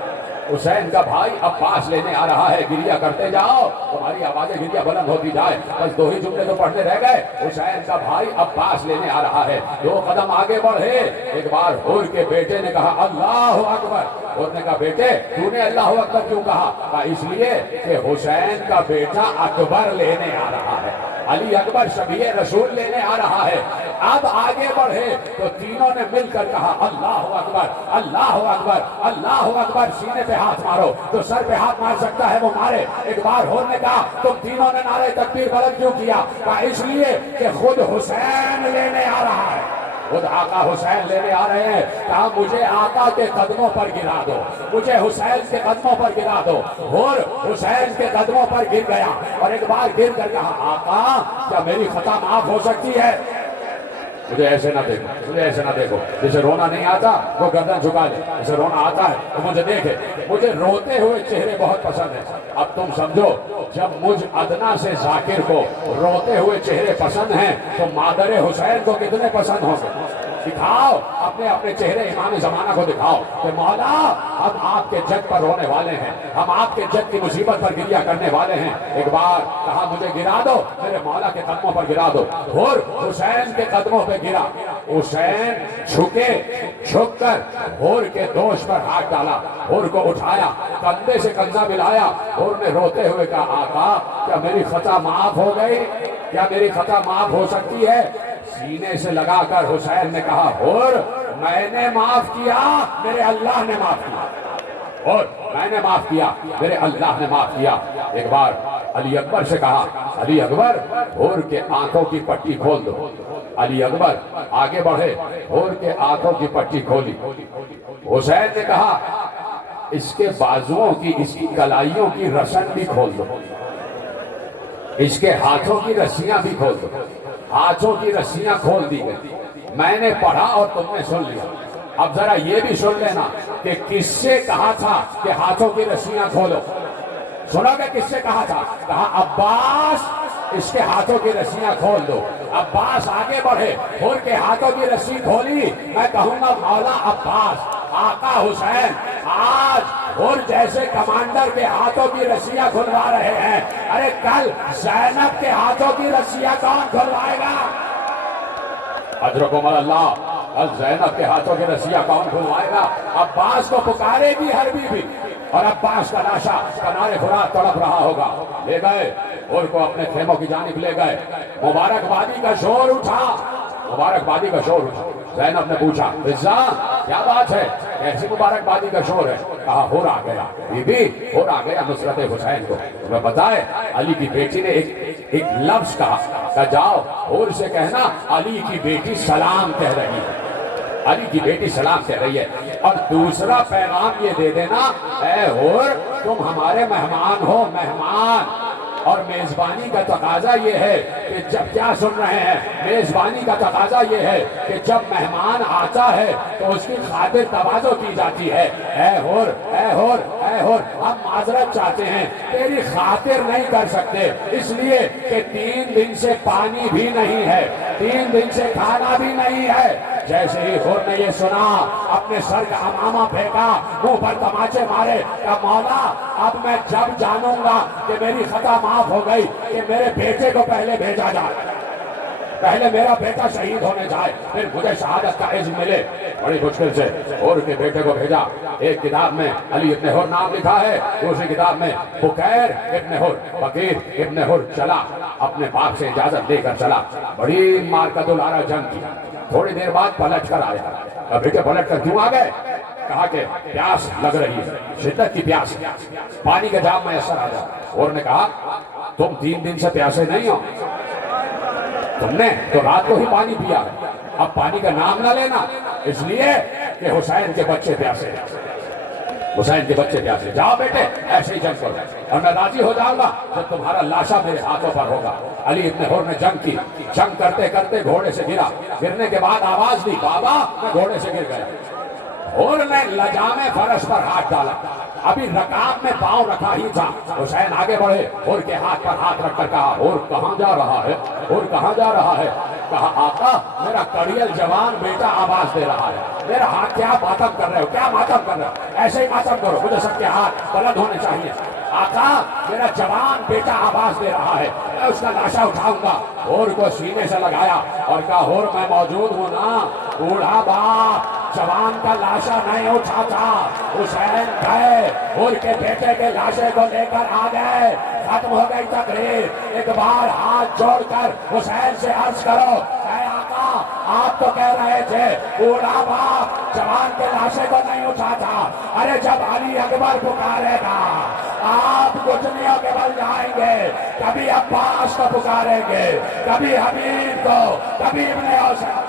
حسین کا بھائی عباس لینے آ رہا ہے، گریا کرتے جاؤ، تمہاری آوازیں گریا بلند ہوتی جائے، بس دو ہی جملے تو پڑھنے رہ گئے۔ حسین کا بھائی عباس لینے آ رہا ہے، 2 قدم آگے بڑھے، ایک بار حور کے بیٹے نے کہا اللہ اکبر۔ حور نے کہا بیٹے تو نے اللہ اکبر کیوں کہا؟ کہا اس لیے کہ حسین کا بیٹا اکبر لینے آ رہا ہے، علی اکبر شبیہ رسول لینے آ رہا ہے۔ اب آگے بڑھے تو تینوں نے مل کر کہا اللہ اکبر اللہ اکبر اللہ اکبر۔ سینے پہ ہاتھ مارو، تو سر پہ ہاتھ مار سکتا ہے وہ مارے۔ ایک بار حور نے کہا تم تینوں نے نعرہ تکبیر بلند کیوں کیا؟ کہا اس لیے کہ خود حسین لینے آ رہا ہے، خود آقا حسین لینے آ رہے ہیں۔ کہا مجھے آقا کے قدموں پر گرا دو، مجھے حسین کے قدموں پر گرا دو۔ اور حسین کے قدموں پر گر گیا اور ایک بار گر کر کہا آقا کیا میری خطا معاف ہو سکتی ہے؟ مجھے ایسے نہ دیکھو، مجھے ایسے نہ دیکھو، جسے رونا نہیں آتا وہ گردن جھکا لے، جسے رونا آتا ہے وہ مجھے دیکھے۔ مجھے روتے ہوئے چہرے بہت پسند ہیں۔ اب تم سمجھو جب مجھ ادنا سے ذاکر کو روتے ہوئے چہرے پسند ہیں تو مادر حسین کو کتنے پسند ہوں گے؟ دکھاؤ اپنے اپنے چہرے امام زمانہ کو دکھاؤ کہ مولا ہم آپ کے جد پر رونے والے ہیں، ہم آپ کے جد کی مصیبت پر گریا کرنے والے ہیں۔ ایک بار کہا مجھے گرا دو، میرے مولا کے قدموں پر گرا دو۔ اور حسین کے قدموں پہ گرا۔ حسین جھک کر حور کے دوش پر ہاتھ ڈالا، حور کو اٹھایا، کندھے سے کندھا ملایا۔ حور نے روتے ہوئے کہا آقا کیا میری خطا معاف ہو گئی؟ کیا میری خطا معاف ہو سکتی ہے؟ سینے سے لگا کر حسین نے کہا حور میں نے معاف کیا، میرے اللہ نے معاف کیا، اور میں نے معاف کیا، میرے اللہ نے معاف کیا۔ ایک بار علی اکبر سے کہا علی اکبر حور کے آنکھوں کی پٹی کھول دو۔ علی اکبر آگے بڑھے، حور کے آنکھوں کی پٹی کھولی۔ حسین نے کہا اس کے بازوؤں کی، اس کی کلائیوں کی رسن بھی کھول دو، اس کے ہاتھوں کی رسیاں بھی کھول دو۔ ہاتھوں کی رسیاں کھول دی گئی۔ میں نے پڑھا اور تم نے سن لیا۔ اب ذرا یہ بھی سن لینا کہ کس سے کہا تھا کہ ہاتھوں کی رسیاں کھولو؟ سنا کہ کس سے کہا تھا؟ کہا عباس اس کے ہاتھوں کی رسیاں کھول دو۔ عباس آگے بڑھے، حور کے ہاتھوں کی رسی کھولی۔ میں کہوں گا مولا عباس، آقا حسین آج حور جیسے کمانڈر کے ہاتھوں کی رسیاں کھلوا رہے ہیں، ارے کل زینب کے ہاتھوں کی رسیاں کون کھلوائے گا؟ اجرکم اللہ، کل زینب کے ہاتھوں کی رسیاں کون کھلوائے گا؟ عباس کو پکارے گی حربی بھی، اور عباس کا لاشا کنارے فرات تڑپ رہا ہوگا۔ لے گئے حور کو اپنے خیموں کی جانب لے گئے۔ مبارکبادی کا شور اٹھا، مبارکبادی کا شور اٹھا۔ زینب نے پوچھا رضا کیا بات ہے، ایسی مبارکبادی کا شور ہے؟ کہا حور آ گیا، بی بی حور آ گیا نصرت حسین کو۔ تمہیں بتائے علی کی بیٹی نے ایک لفظ کہا کہ جاؤ حور سے کہنا علی کی بیٹی سلام کہہ رہی ہے، علی کی بیٹی سلام کہہ رہی ہے۔ اور دوسرا پیغام یہ دے دینا اے حور تم ہمارے مہمان ہو، مہمان، اور میزبانی کا تقاضا یہ ہے کہ جب کیا سن رہے ہیں، میزبانی کا تقاضا یہ ہے کہ جب مہمان آتا ہے تو اس کی خاطر تواضع کی جاتی ہے۔ اے حور اے حور اے حور ہم معذرت چاہتے ہیں، تیری خاطر نہیں کر سکتے، اس لیے کہ 3 دن سے پانی بھی نہیں ہے، 3 دن سے کھانا بھی نہیں ہے۔ جیسے ہی حور نے یہ سنا اپنے سر کا امامہ پھینکا، منہ پر تماچے مارے کہ مولا اب میں جب جانوں گا کہ میری خطا معاف ہو گئی کہ میرے بیٹے کو پہلے بھیجا جائے، پہلے میرا بیٹا شہید ہونے جائے، پھر مجھے شہادت کا عزم ملے۔ بڑی مشکل سے حور کے بیٹے کو بھیجا۔ ایک کتاب میں علی ابن حور نام لکھا ہے، دوسری کتاب میں بکیر ابن حور، بکیر ابن حور چلا، اپنے باپ سے اجازت لے کر چلا۔ بڑی مارکت العرا جنگ کی، تھوڑی دیر بعد پلٹ کر آیا۔ بیٹے پلٹ کر کیوں آ گئے؟ کہا کہ پیاس لگ رہی ہے، شدت کی پیاس، پانی کا جام میسر آ جائے۔ حور نے کہا تم 3 دن سے پیاسے نہیں ہو، تم نے تو رات کو ہی پانی پیا، اب پانی کا نام نہ لینا، اس لیے کہ حسین کے بچے پیاسے، حسین کے بچے پیاسے، جاؤ بیٹے ایسے ہی جنگ کرو، اور میں راضی ہو جاؤں گا جب تمہارا لاشا میرے ہاتھوں پر ہوگا۔ علی ابن حور نے جنگ کی، جنگ کرتے کرتے گھوڑے سے گرا، گرنے کے بعد آواز دی بابا میں گھوڑے سے گر گیا۔ حور نے لجامِ فرس پر ہاتھ ڈالا، ابھی رکاب میں پاؤں رکھا ہی تھا، حسین آگے بڑھے، حور کے ہاتھ پر ہاتھ رکھ کر کہا حور کہاں جا رہا ہے، حور کہاں جا رہا ہے؟ کہا آقا میرا کڑیل جوان بیٹا آواز دے رہا ہے۔ میرا ہاتھ کیا ماتم کر رہے ہو، کیا ماتم کر رہے ہو؟ ایسے ہی ماتم کرو، مجھے سب کے ہاتھ بلند ہونے چاہیے۔ آقا میرا جوان بیٹا آواز دے رہا ہے، میں اس کا لاشا اٹھاؤں گا۔ ہور کو سینے سے لگایا اور کہا ہور میں موجود ہوں نا، بوڑھا باپ جوان کا لاشا نہیں اٹھاتا۔ حسین گئے ہور کے بیٹے کے لاشے کو لے کر آ گئے، ختم ہو گئی تقریر۔ ایک بار ہاتھ جوڑ کر حسین سے عرض کرو، اے آقا آپ تو کہہ رہے تھے بوڑھا باپ جوان کے لاشے کو نہیں اٹھاتا، ارے جب علی اکبر پکارے گا آپ گھٹنیوں کے بل جائیں گے، کبھی عباس کو پکاریں گے، کبھی حبیب کو، کبھی ابن حسین